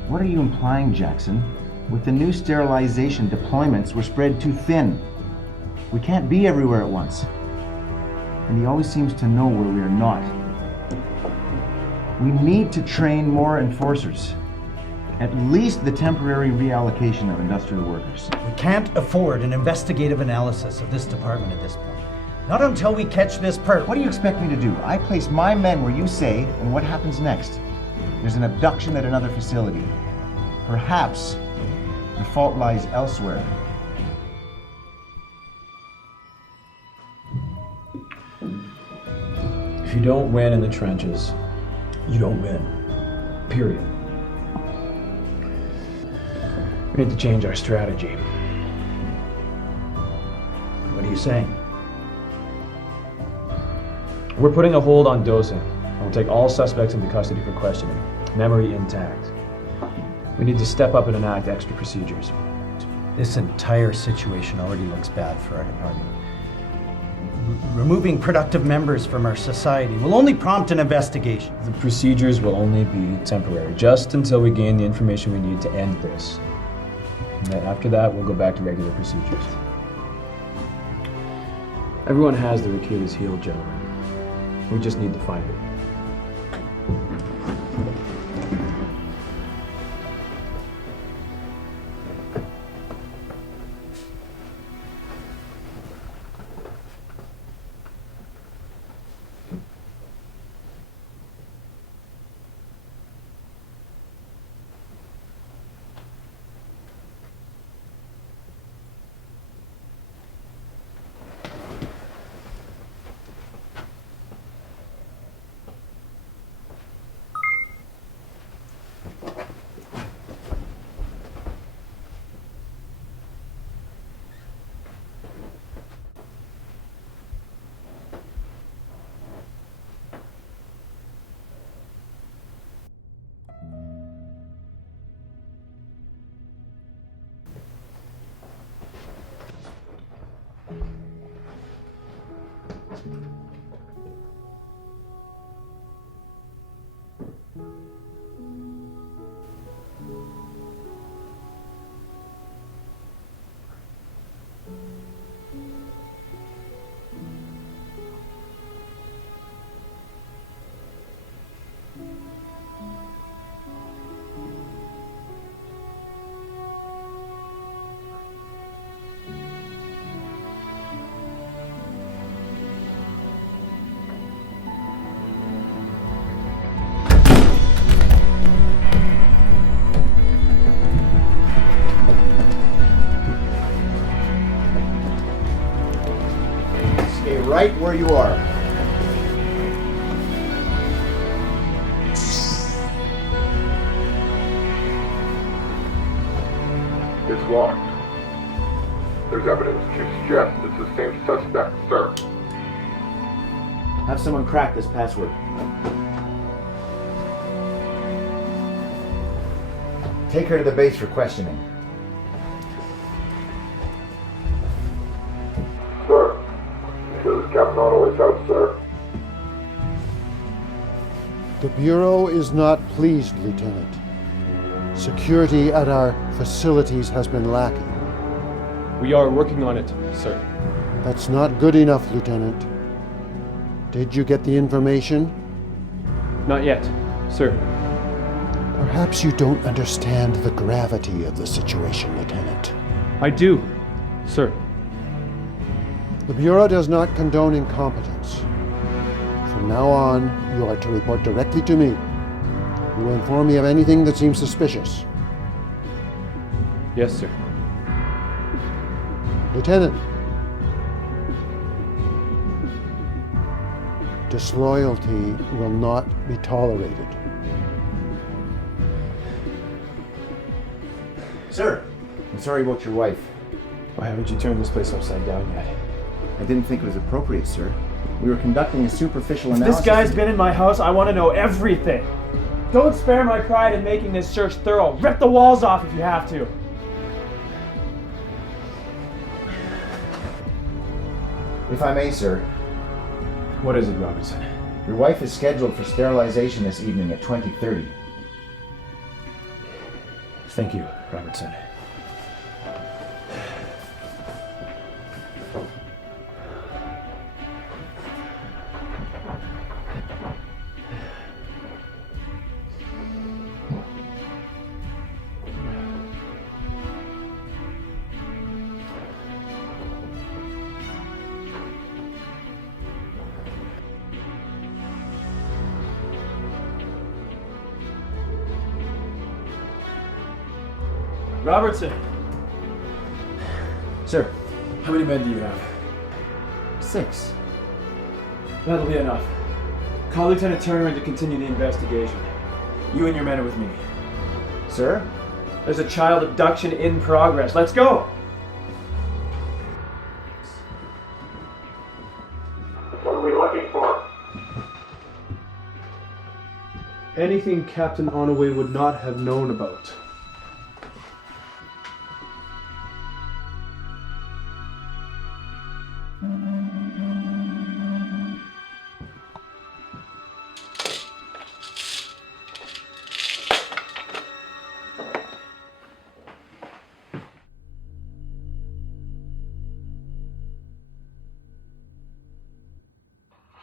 What are you implying, Jackson? With the new sterilization, deployments were spread too thin. We can't be everywhere at once. And he always seems to know where we are not. We need to train more enforcers. At least the temporary reallocation of industrial workers. We can't afford an investigative analysis of this department at this point. Not until we catch this perp. What do you expect me to do? I place my men where you say, and what happens next? There's an abduction at another facility. Perhaps the fault lies elsewhere. If you don't win in the trenches, you don't win. Period. We need to change our strategy. What are you saying? We're putting a hold on dosing, and we'll take all suspects into custody for questioning. Memory intact. We need to step up and enact extra procedures. This entire situation already looks bad for our department. Removing productive members from our society will only prompt an investigation. The procedures will only be temporary, just until we gain the information we need to end this. And then after that, we'll go back to regular procedures. Everyone has their Achilles heel, gentlemen. We just need to find it. Right where you are. It's locked. There's evidence to suggest it's the same suspect, sir. Have someone crack this password. Take her to the base for questioning. Sir, this is Captain Onoway's house, sir. The Bureau is not pleased, Lieutenant. Security at our facilities has been lacking. We are working on it, sir. That's not good enough, Lieutenant. Did you get the information? Not yet, sir. Perhaps you don't understand the gravity of the situation, Lieutenant. I do, sir. The Bureau does not condone incompetence. From now on, you are to report directly to me. You will inform me of anything that seems suspicious. Yes, sir. Lieutenant, disloyalty will not be tolerated. Sir, I'm sorry about your wife. Why haven't you turned this place upside down yet? I didn't think it was appropriate, sir. We were conducting a superficial If analysis. this guy's been in my house, I want to know everything. Don't spare my pride in making this search thorough. Rip the walls off if you have to. If I may, sir. What is it, Robertson? Your wife is scheduled for sterilization this evening at 20:30. Thank you, Robertson. Robertson. Sir. How many men do you have? 6. That'll be enough. Call Lieutenant Turner in to continue the investigation. You and your men are with me. Sir? There's a child abduction in progress. Let's go! What are we looking for? Anything Captain Onoway would not have known about.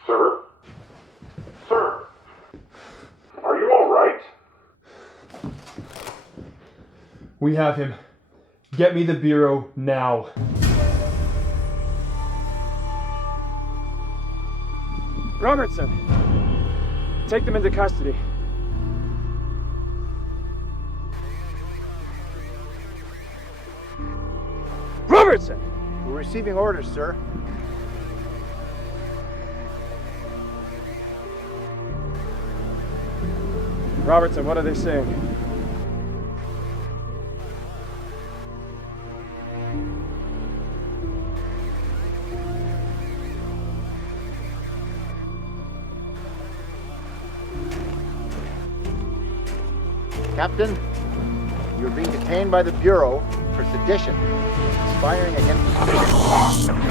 Sir? Sir? Are you all right? We have him. Get me the Bureau now. Robertson! Take them into custody. Robertson! We're receiving orders, sir. Robertson, what are they saying? Captain, you're being detained by the Bureau for sedition, conspiring against the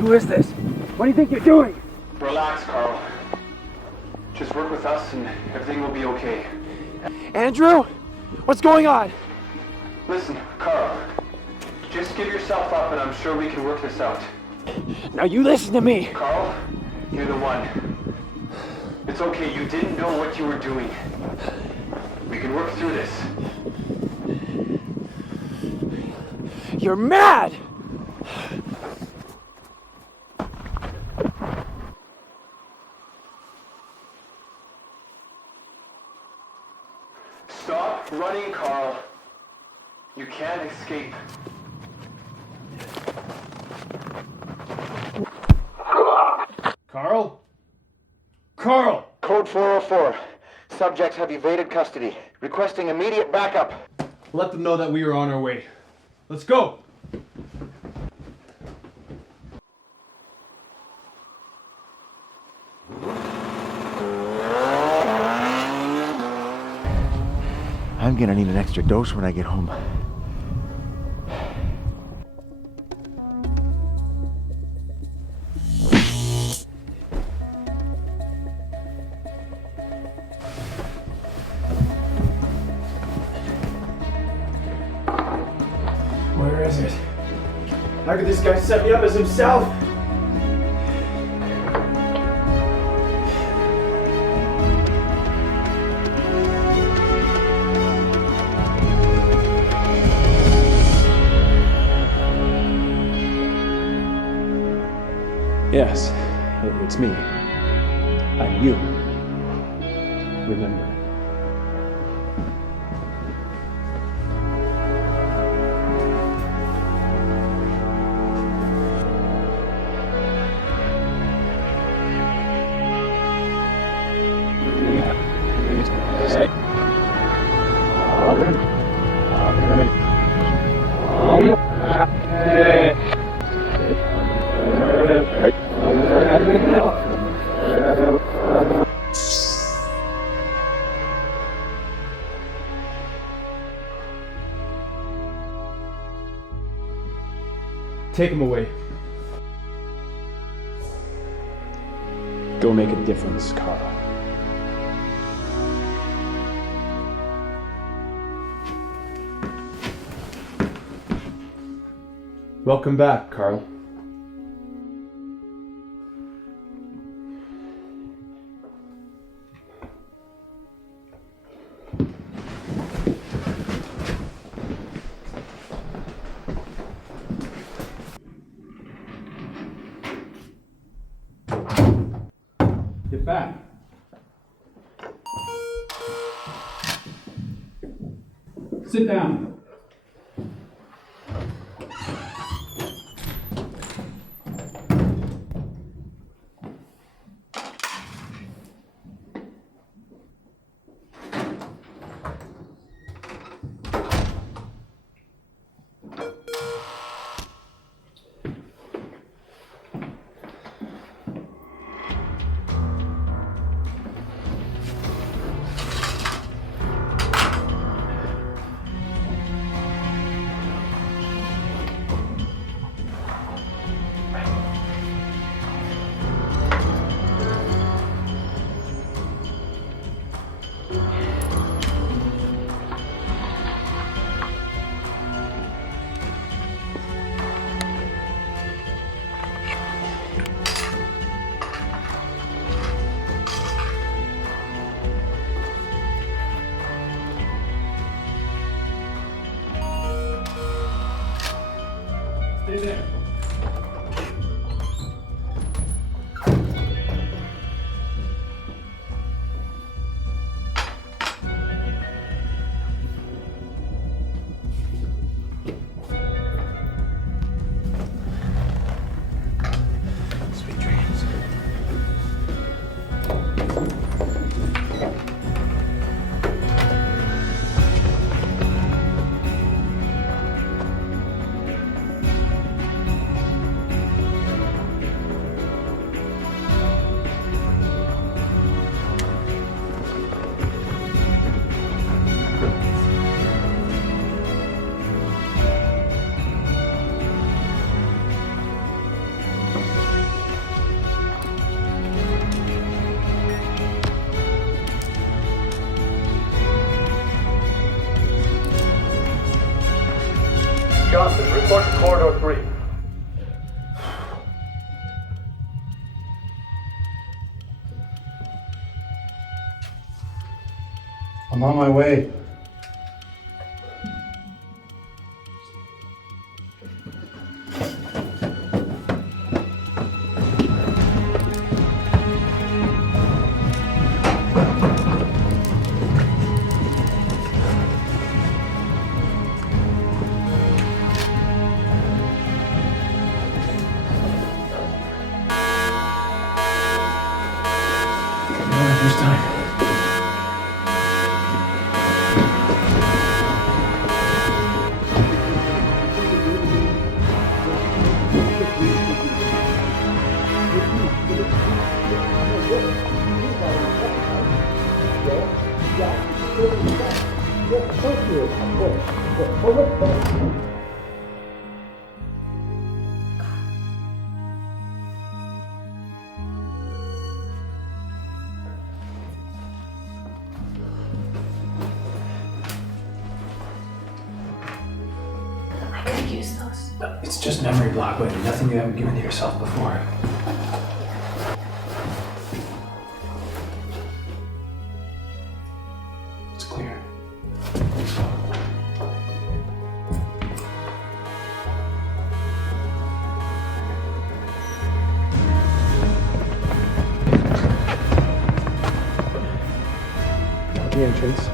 Who is this? What do you think you're doing? Relax, Carl. Just work with us and everything will be okay. Andrew? What's going on? Listen, Carl. Just give yourself up and I'm sure we can work this out. Now you listen to me. Carl, you're the one. It's okay, you didn't know what you were doing. We can work through this. You're mad! Stop running, Carl. You can't escape. Carl? Carl! Code 404. Subjects have evaded custody. Requesting immediate backup. Let them know that we are on our way. Let's go! I'm gonna need an extra dose when I get home. Where is it? How could this guy set me up as himself? Yes, it's me. I'm you. Remember. Take him away. Go make a difference, Carl. Welcome back, Carl. Get back. Sit down. Stay there. Sweet dreams. 3. I'm on my way. First time. I could use those. It's just memory block, but nothing you haven't given to yourself before. It's clear. The entrance.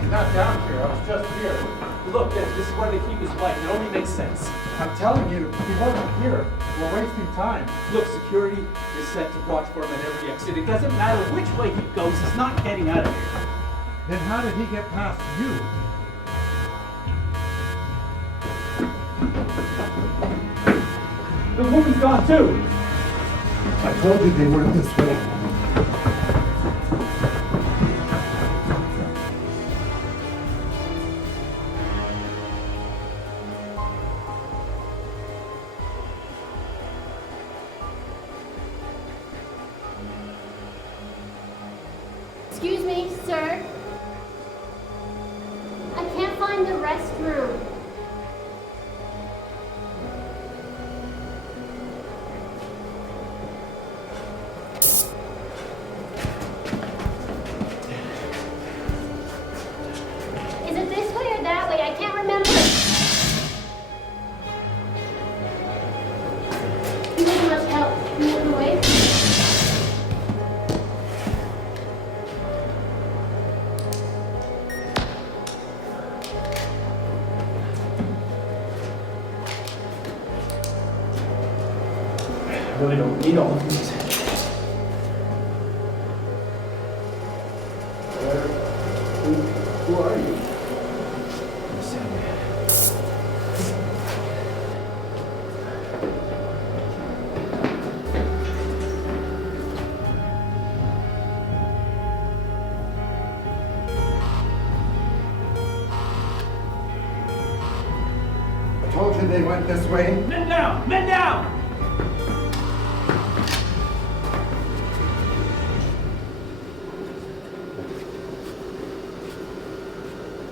He's not down here. I was just here. Look, this is where they keep his life. It only makes sense. I'm telling you, he wasn't here. We're wasting time. Look, security is set to watch for him at every exit. It doesn't matter which way he goes. He's not getting out of here. Then how did he get past you? The woman's gone too. I told you they weren't this way. Excuse me, sir. I can't find the restroom. Is it this way or that way? I can't remember. You need much help. Can you look away? I really don't need all of these. Who are you? I told you they went this way. Men down! Men down!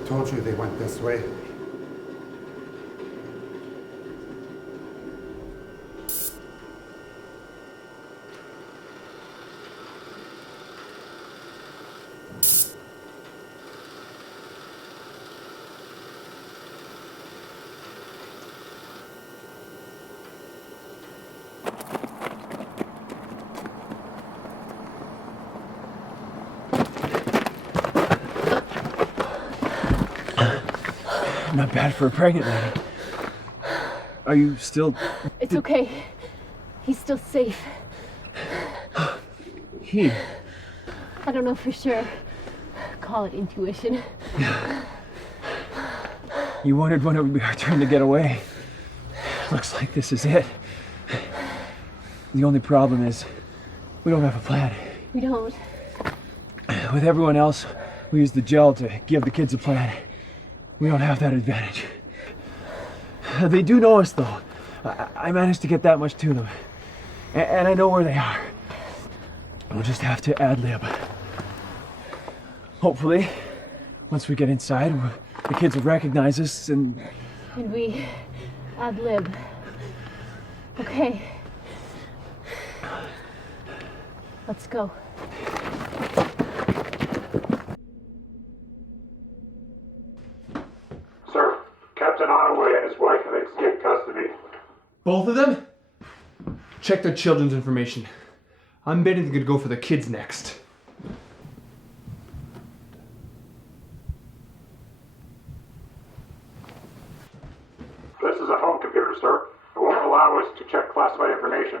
Told you they went this way. Not bad for a pregnant lady. Are you still... It's okay. He's still safe. He? I don't know for sure. Call it intuition. You wondered when it would be our turn to get away. Looks like this is it. The only problem is we don't have a plan. We don't. With everyone else, we use the gel to give the kids a plan. We don't have that advantage. They do know us, though. I managed to get that much to them. And I know where they are. We'll just have to ad-lib. Hopefully, once we get inside, the kids will recognize us and we ad-lib. Okay. Let's go. Sir, Captain Onoway and his wife have escaped custody. Both of them? Check their children's information. I'm betting they're gonna go for the kids next. This is a home computer, sir. It won't allow us to check classified information.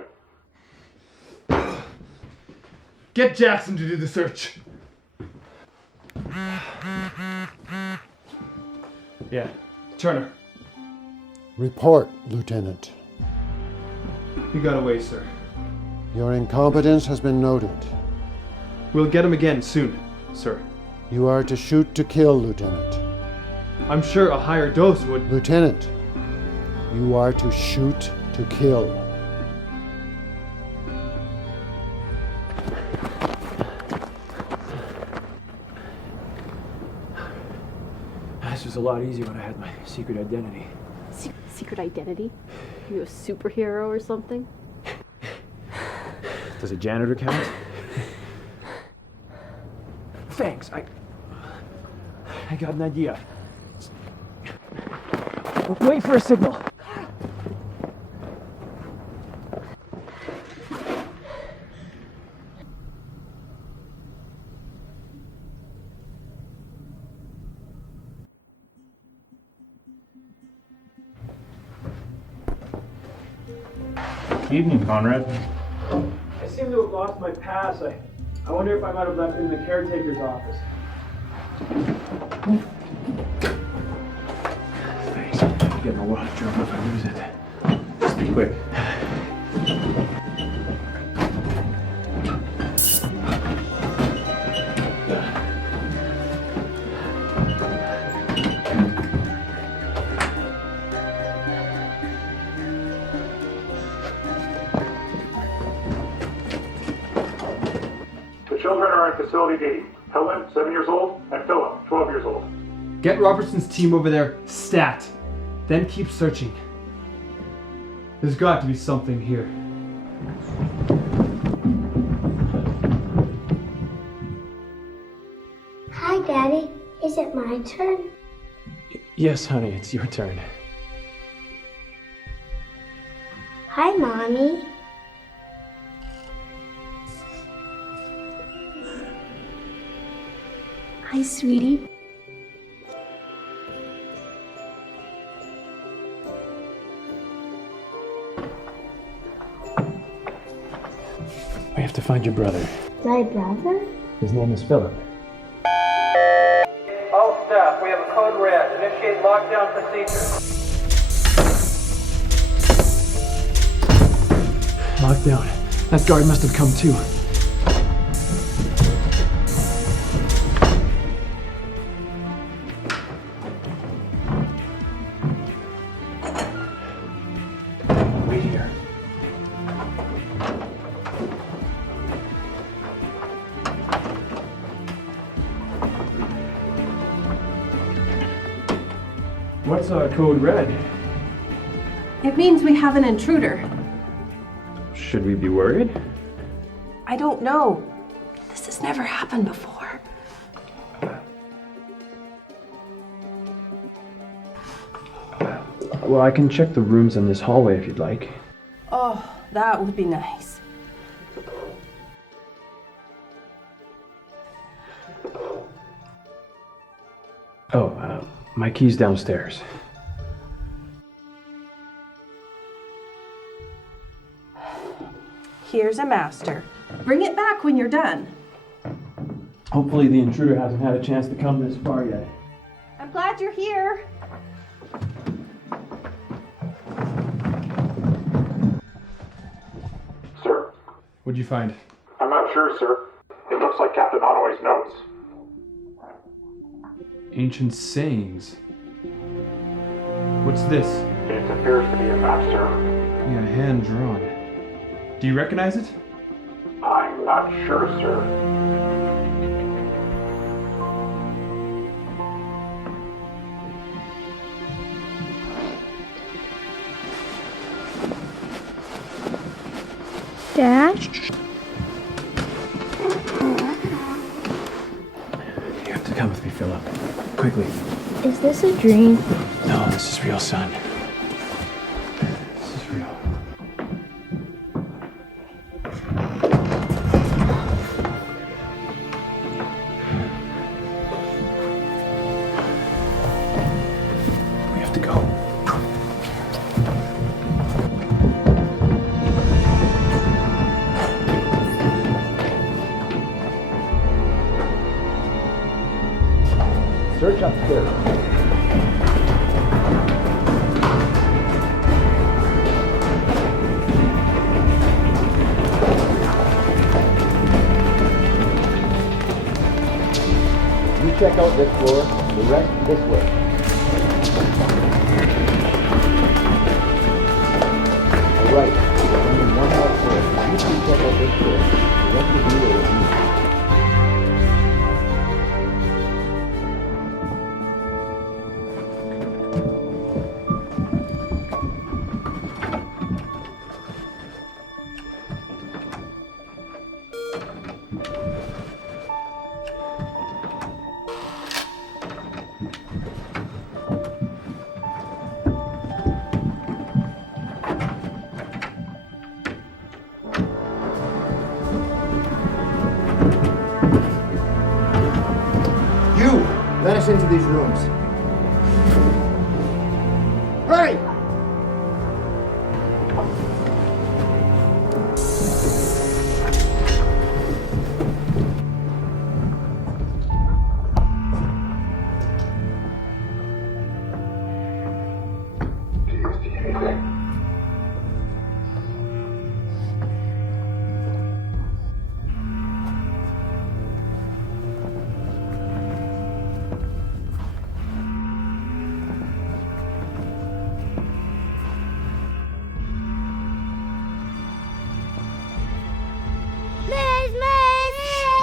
Get Jackson to do the search. Yeah, Turner. Report, Lieutenant. You got away, sir. Your incompetence has been noted. We'll get him again soon, sir. You are to shoot to kill, Lieutenant. I'm sure a higher dose would... Lieutenant, you are to shoot to kill. this was a lot easier when I had my secret identity. Secret identity? Are you a superhero or something? Does a janitor count? Thanks, I got an idea. Wait for a signal. Evening, Conrad. I seem to have lost my pass. I wonder if I might have left it in the caretaker's office. Thanks. I'm getting a lot of trouble if I lose it. Just be quick. The children are in Facility D. Helen, 7 years old, and Philip, 12 years old. Get Robertson's team over there, stat. Then keep searching. There's got to be something here. Hi, Daddy. Is it my turn? Yes, honey, it's your turn. Hi, Mommy. Hi, sweetie. We have to find your brother. My brother? His name is Philip. All staff, we have a code red. Initiate lockdown procedure. Lockdown. That guard must have come too. Wait here. What's code red? It means we have an intruder. Should we be worried? I don't know. This has never happened before. Well, I can check the rooms in this hallway if you'd like. Oh, that would be nice. Oh, my key's downstairs. Here's a master. Bring it back when you're done. Hopefully the intruder hasn't had a chance to come this far yet. I'm glad you're here. Sir, What'd you find? I'm not sure, sir. It looks like Captain Onoway's notes. Ancient sayings. What's this? It appears to be a map, sir. Yeah, hand drawn. Do you recognize it? I'm Not sure, sir. Dad? You have to come with me, Philip. Quickly. Is this a dream? No, this is real, son. This is real. We have to go. Search upstairs. You check out this floor, the rest this way. All right, only one more floor. You two check out this floor, the rest of you are with me. Let us into these rooms. Hurry! Do you see anything?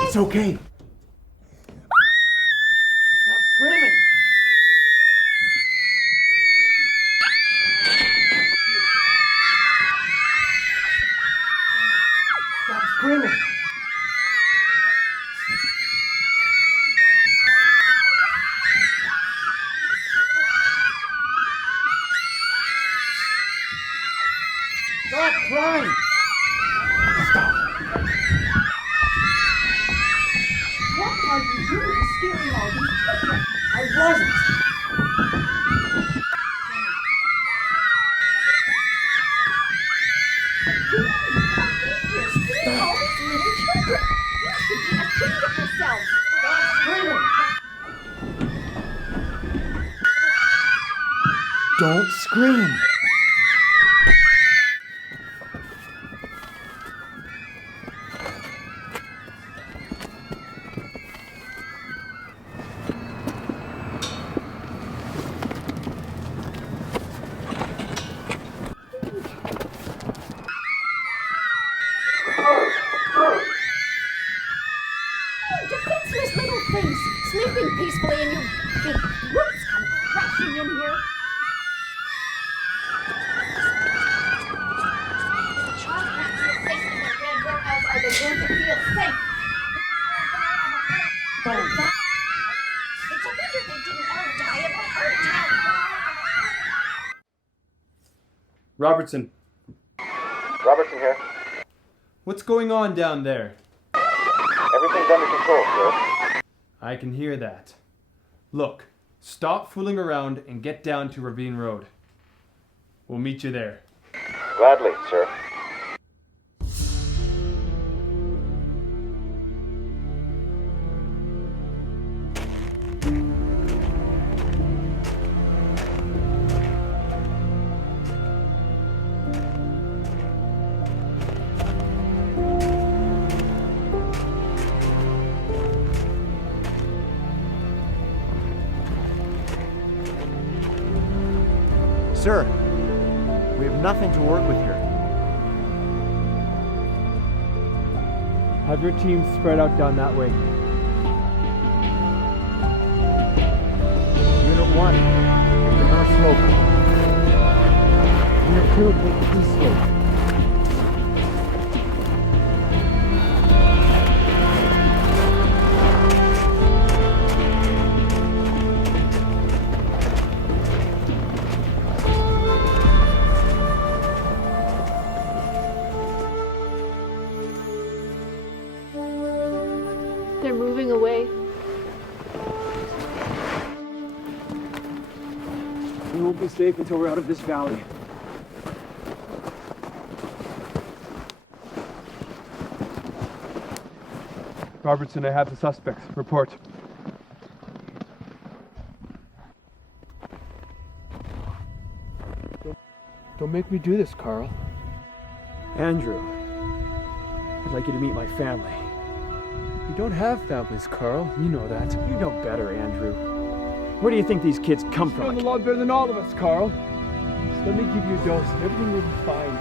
It's okay. Stop screaming. Stop screaming. Stop crying. Stop. What are you doing scaring all these children? I wasn't. You're scaring all these little children. You should be ashamed of yourself. Stop screaming. Don't scream. Defenseless little things, sleeping peacefully and you big brutes come crashing in here. The child can't feel safe in their bed, where else are they going to feel safe? It's a wonder they didn't all die of a heart attack. Robertson. Robertson here. What's going on down there? Everything's under control, sir. I can hear that. Look, stop fooling around and get down to Ravine Road. We'll meet you there. Gladly, sir. Sir, we have nothing to work with here. Have your team spread out down that way. Unit 1, take the north slope. Unit 2, take the east slope. They're moving away. We won't be safe until we're out of this valley. Robertson, I have the suspects. Report. Don't make me do this, Carl. Andrew, I'd like you to meet my family. You don't have families, Carl. You know that. You know better, Andrew. Where do you think these kids come You from? know a lot better than all of us, Carl. Just let me give you a dose and everything will be fine.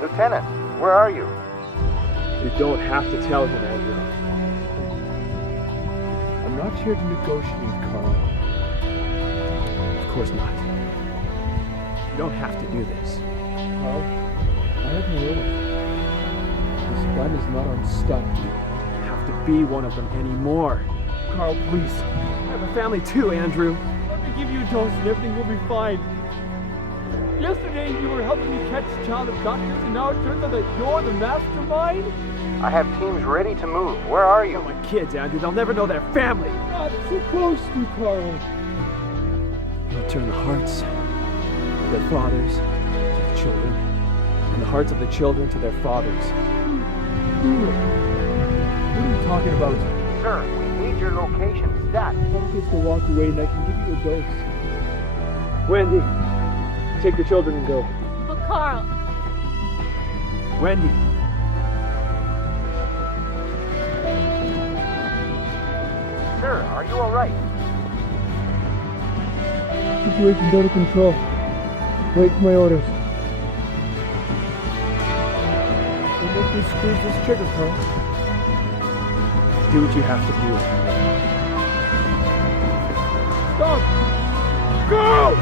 Lieutenant, where are you? You don't have to tell him, Andrew. I'm not here to negotiate, Carl. Of course not. You don't have to do this. Carl, I have no orders. This gun is not unstuck. Have to be one of them anymore. Carl, please. I have a family too, Andrew. Let me give you a dose and everything will be fine. Yesterday you were helping me catch child abductors and now it turns out that you're the mastermind? I have teams ready to move. Where are you? My kids, Andrew, they'll never know their family. Not so close to, Carl. You'll turn the hearts of their fathers to the children, and the hearts of the children to their fathers. What are you talking about? Sir, we need your location. Stat. Focus to walk away and I can give you a dose. Wendy, take the children and go. But Carl, Wendy. Sir, are you alright? Situation's out of control. Wait for my orders. Don't make me squeeze this trigger, Carl. Do what you have to do. Stop! Go!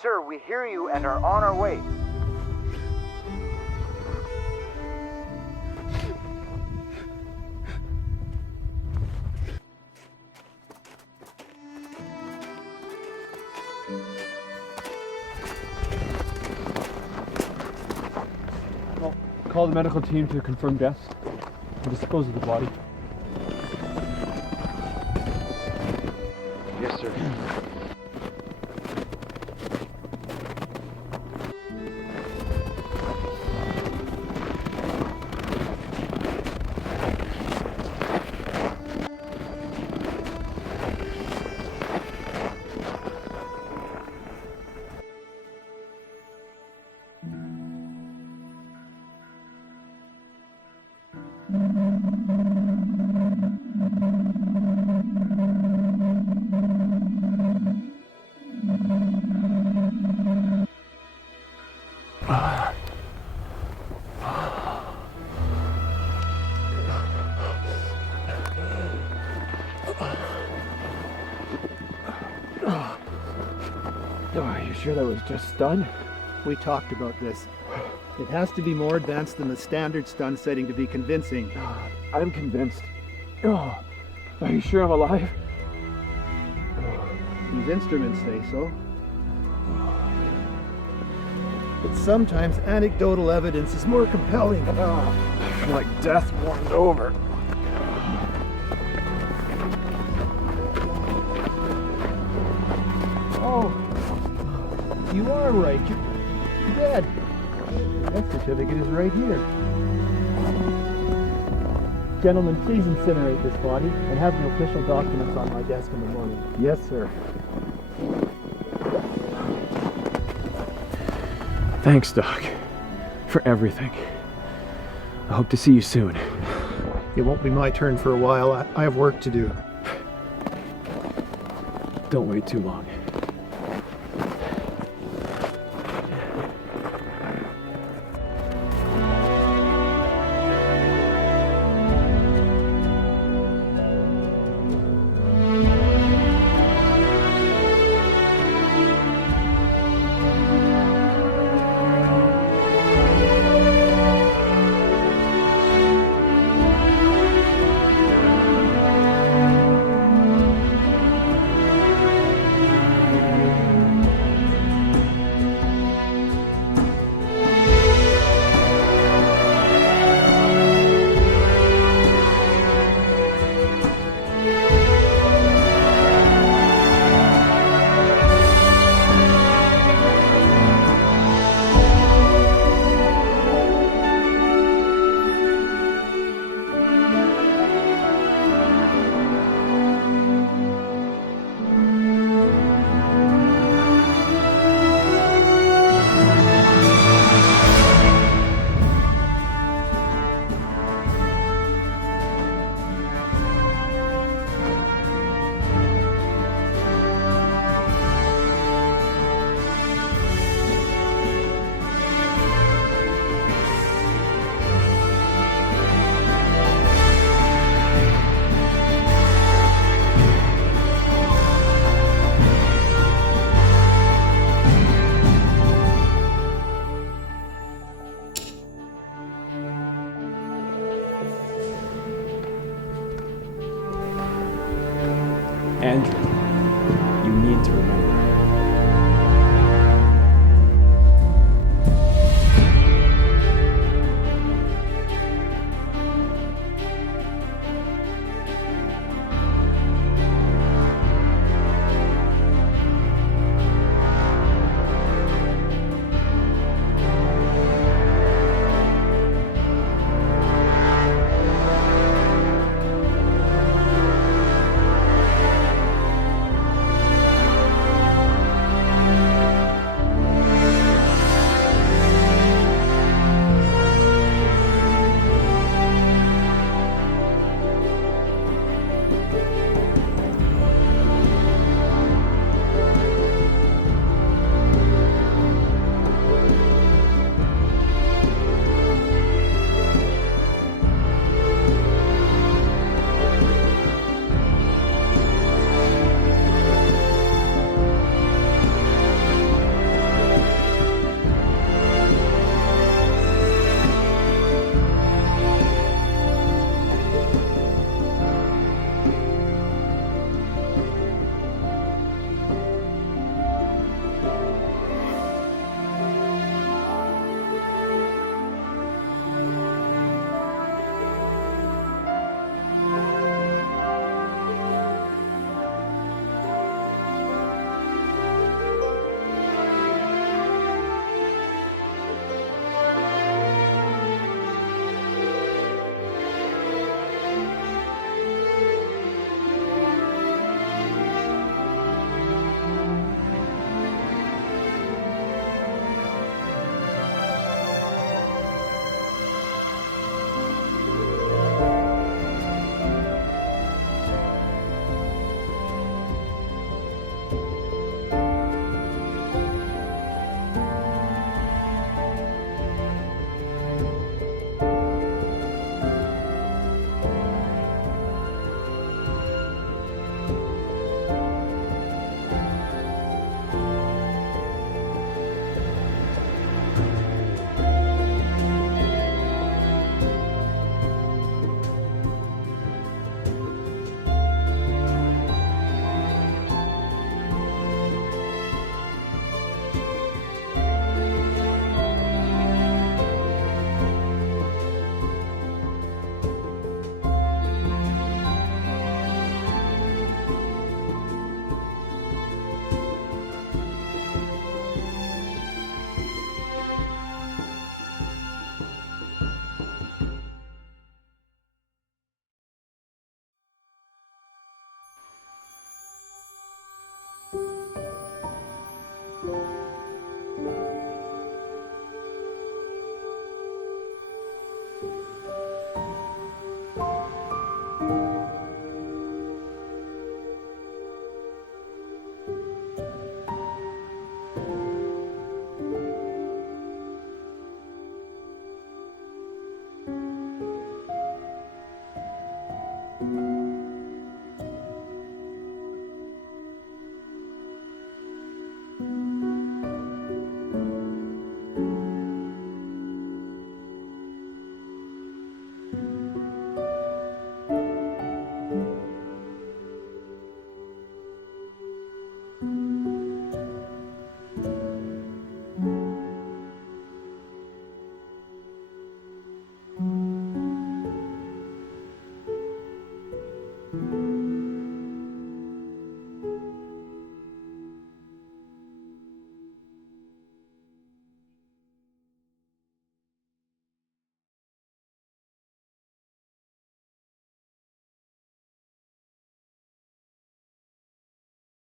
Sir, we hear you and are on our way. Call the medical team to confirm deaths and dispose of the body. Yes, sir. Are you sure that was just stun? We talked about this. It has to be more advanced than the standard stun setting to be convincing. I'm convinced. Are you sure I'm alive? These instruments say so. But sometimes anecdotal evidence is more compelling. I feel like death warmed over. Oh, you are right. You're dead. That certificate is right here. Gentlemen, please incinerate this body and have the official documents on my desk in the morning. Yes, sir. Thanks, Doc, for everything. I hope to see you soon. It won't be my turn for a while. I have work to do. Don't wait too long.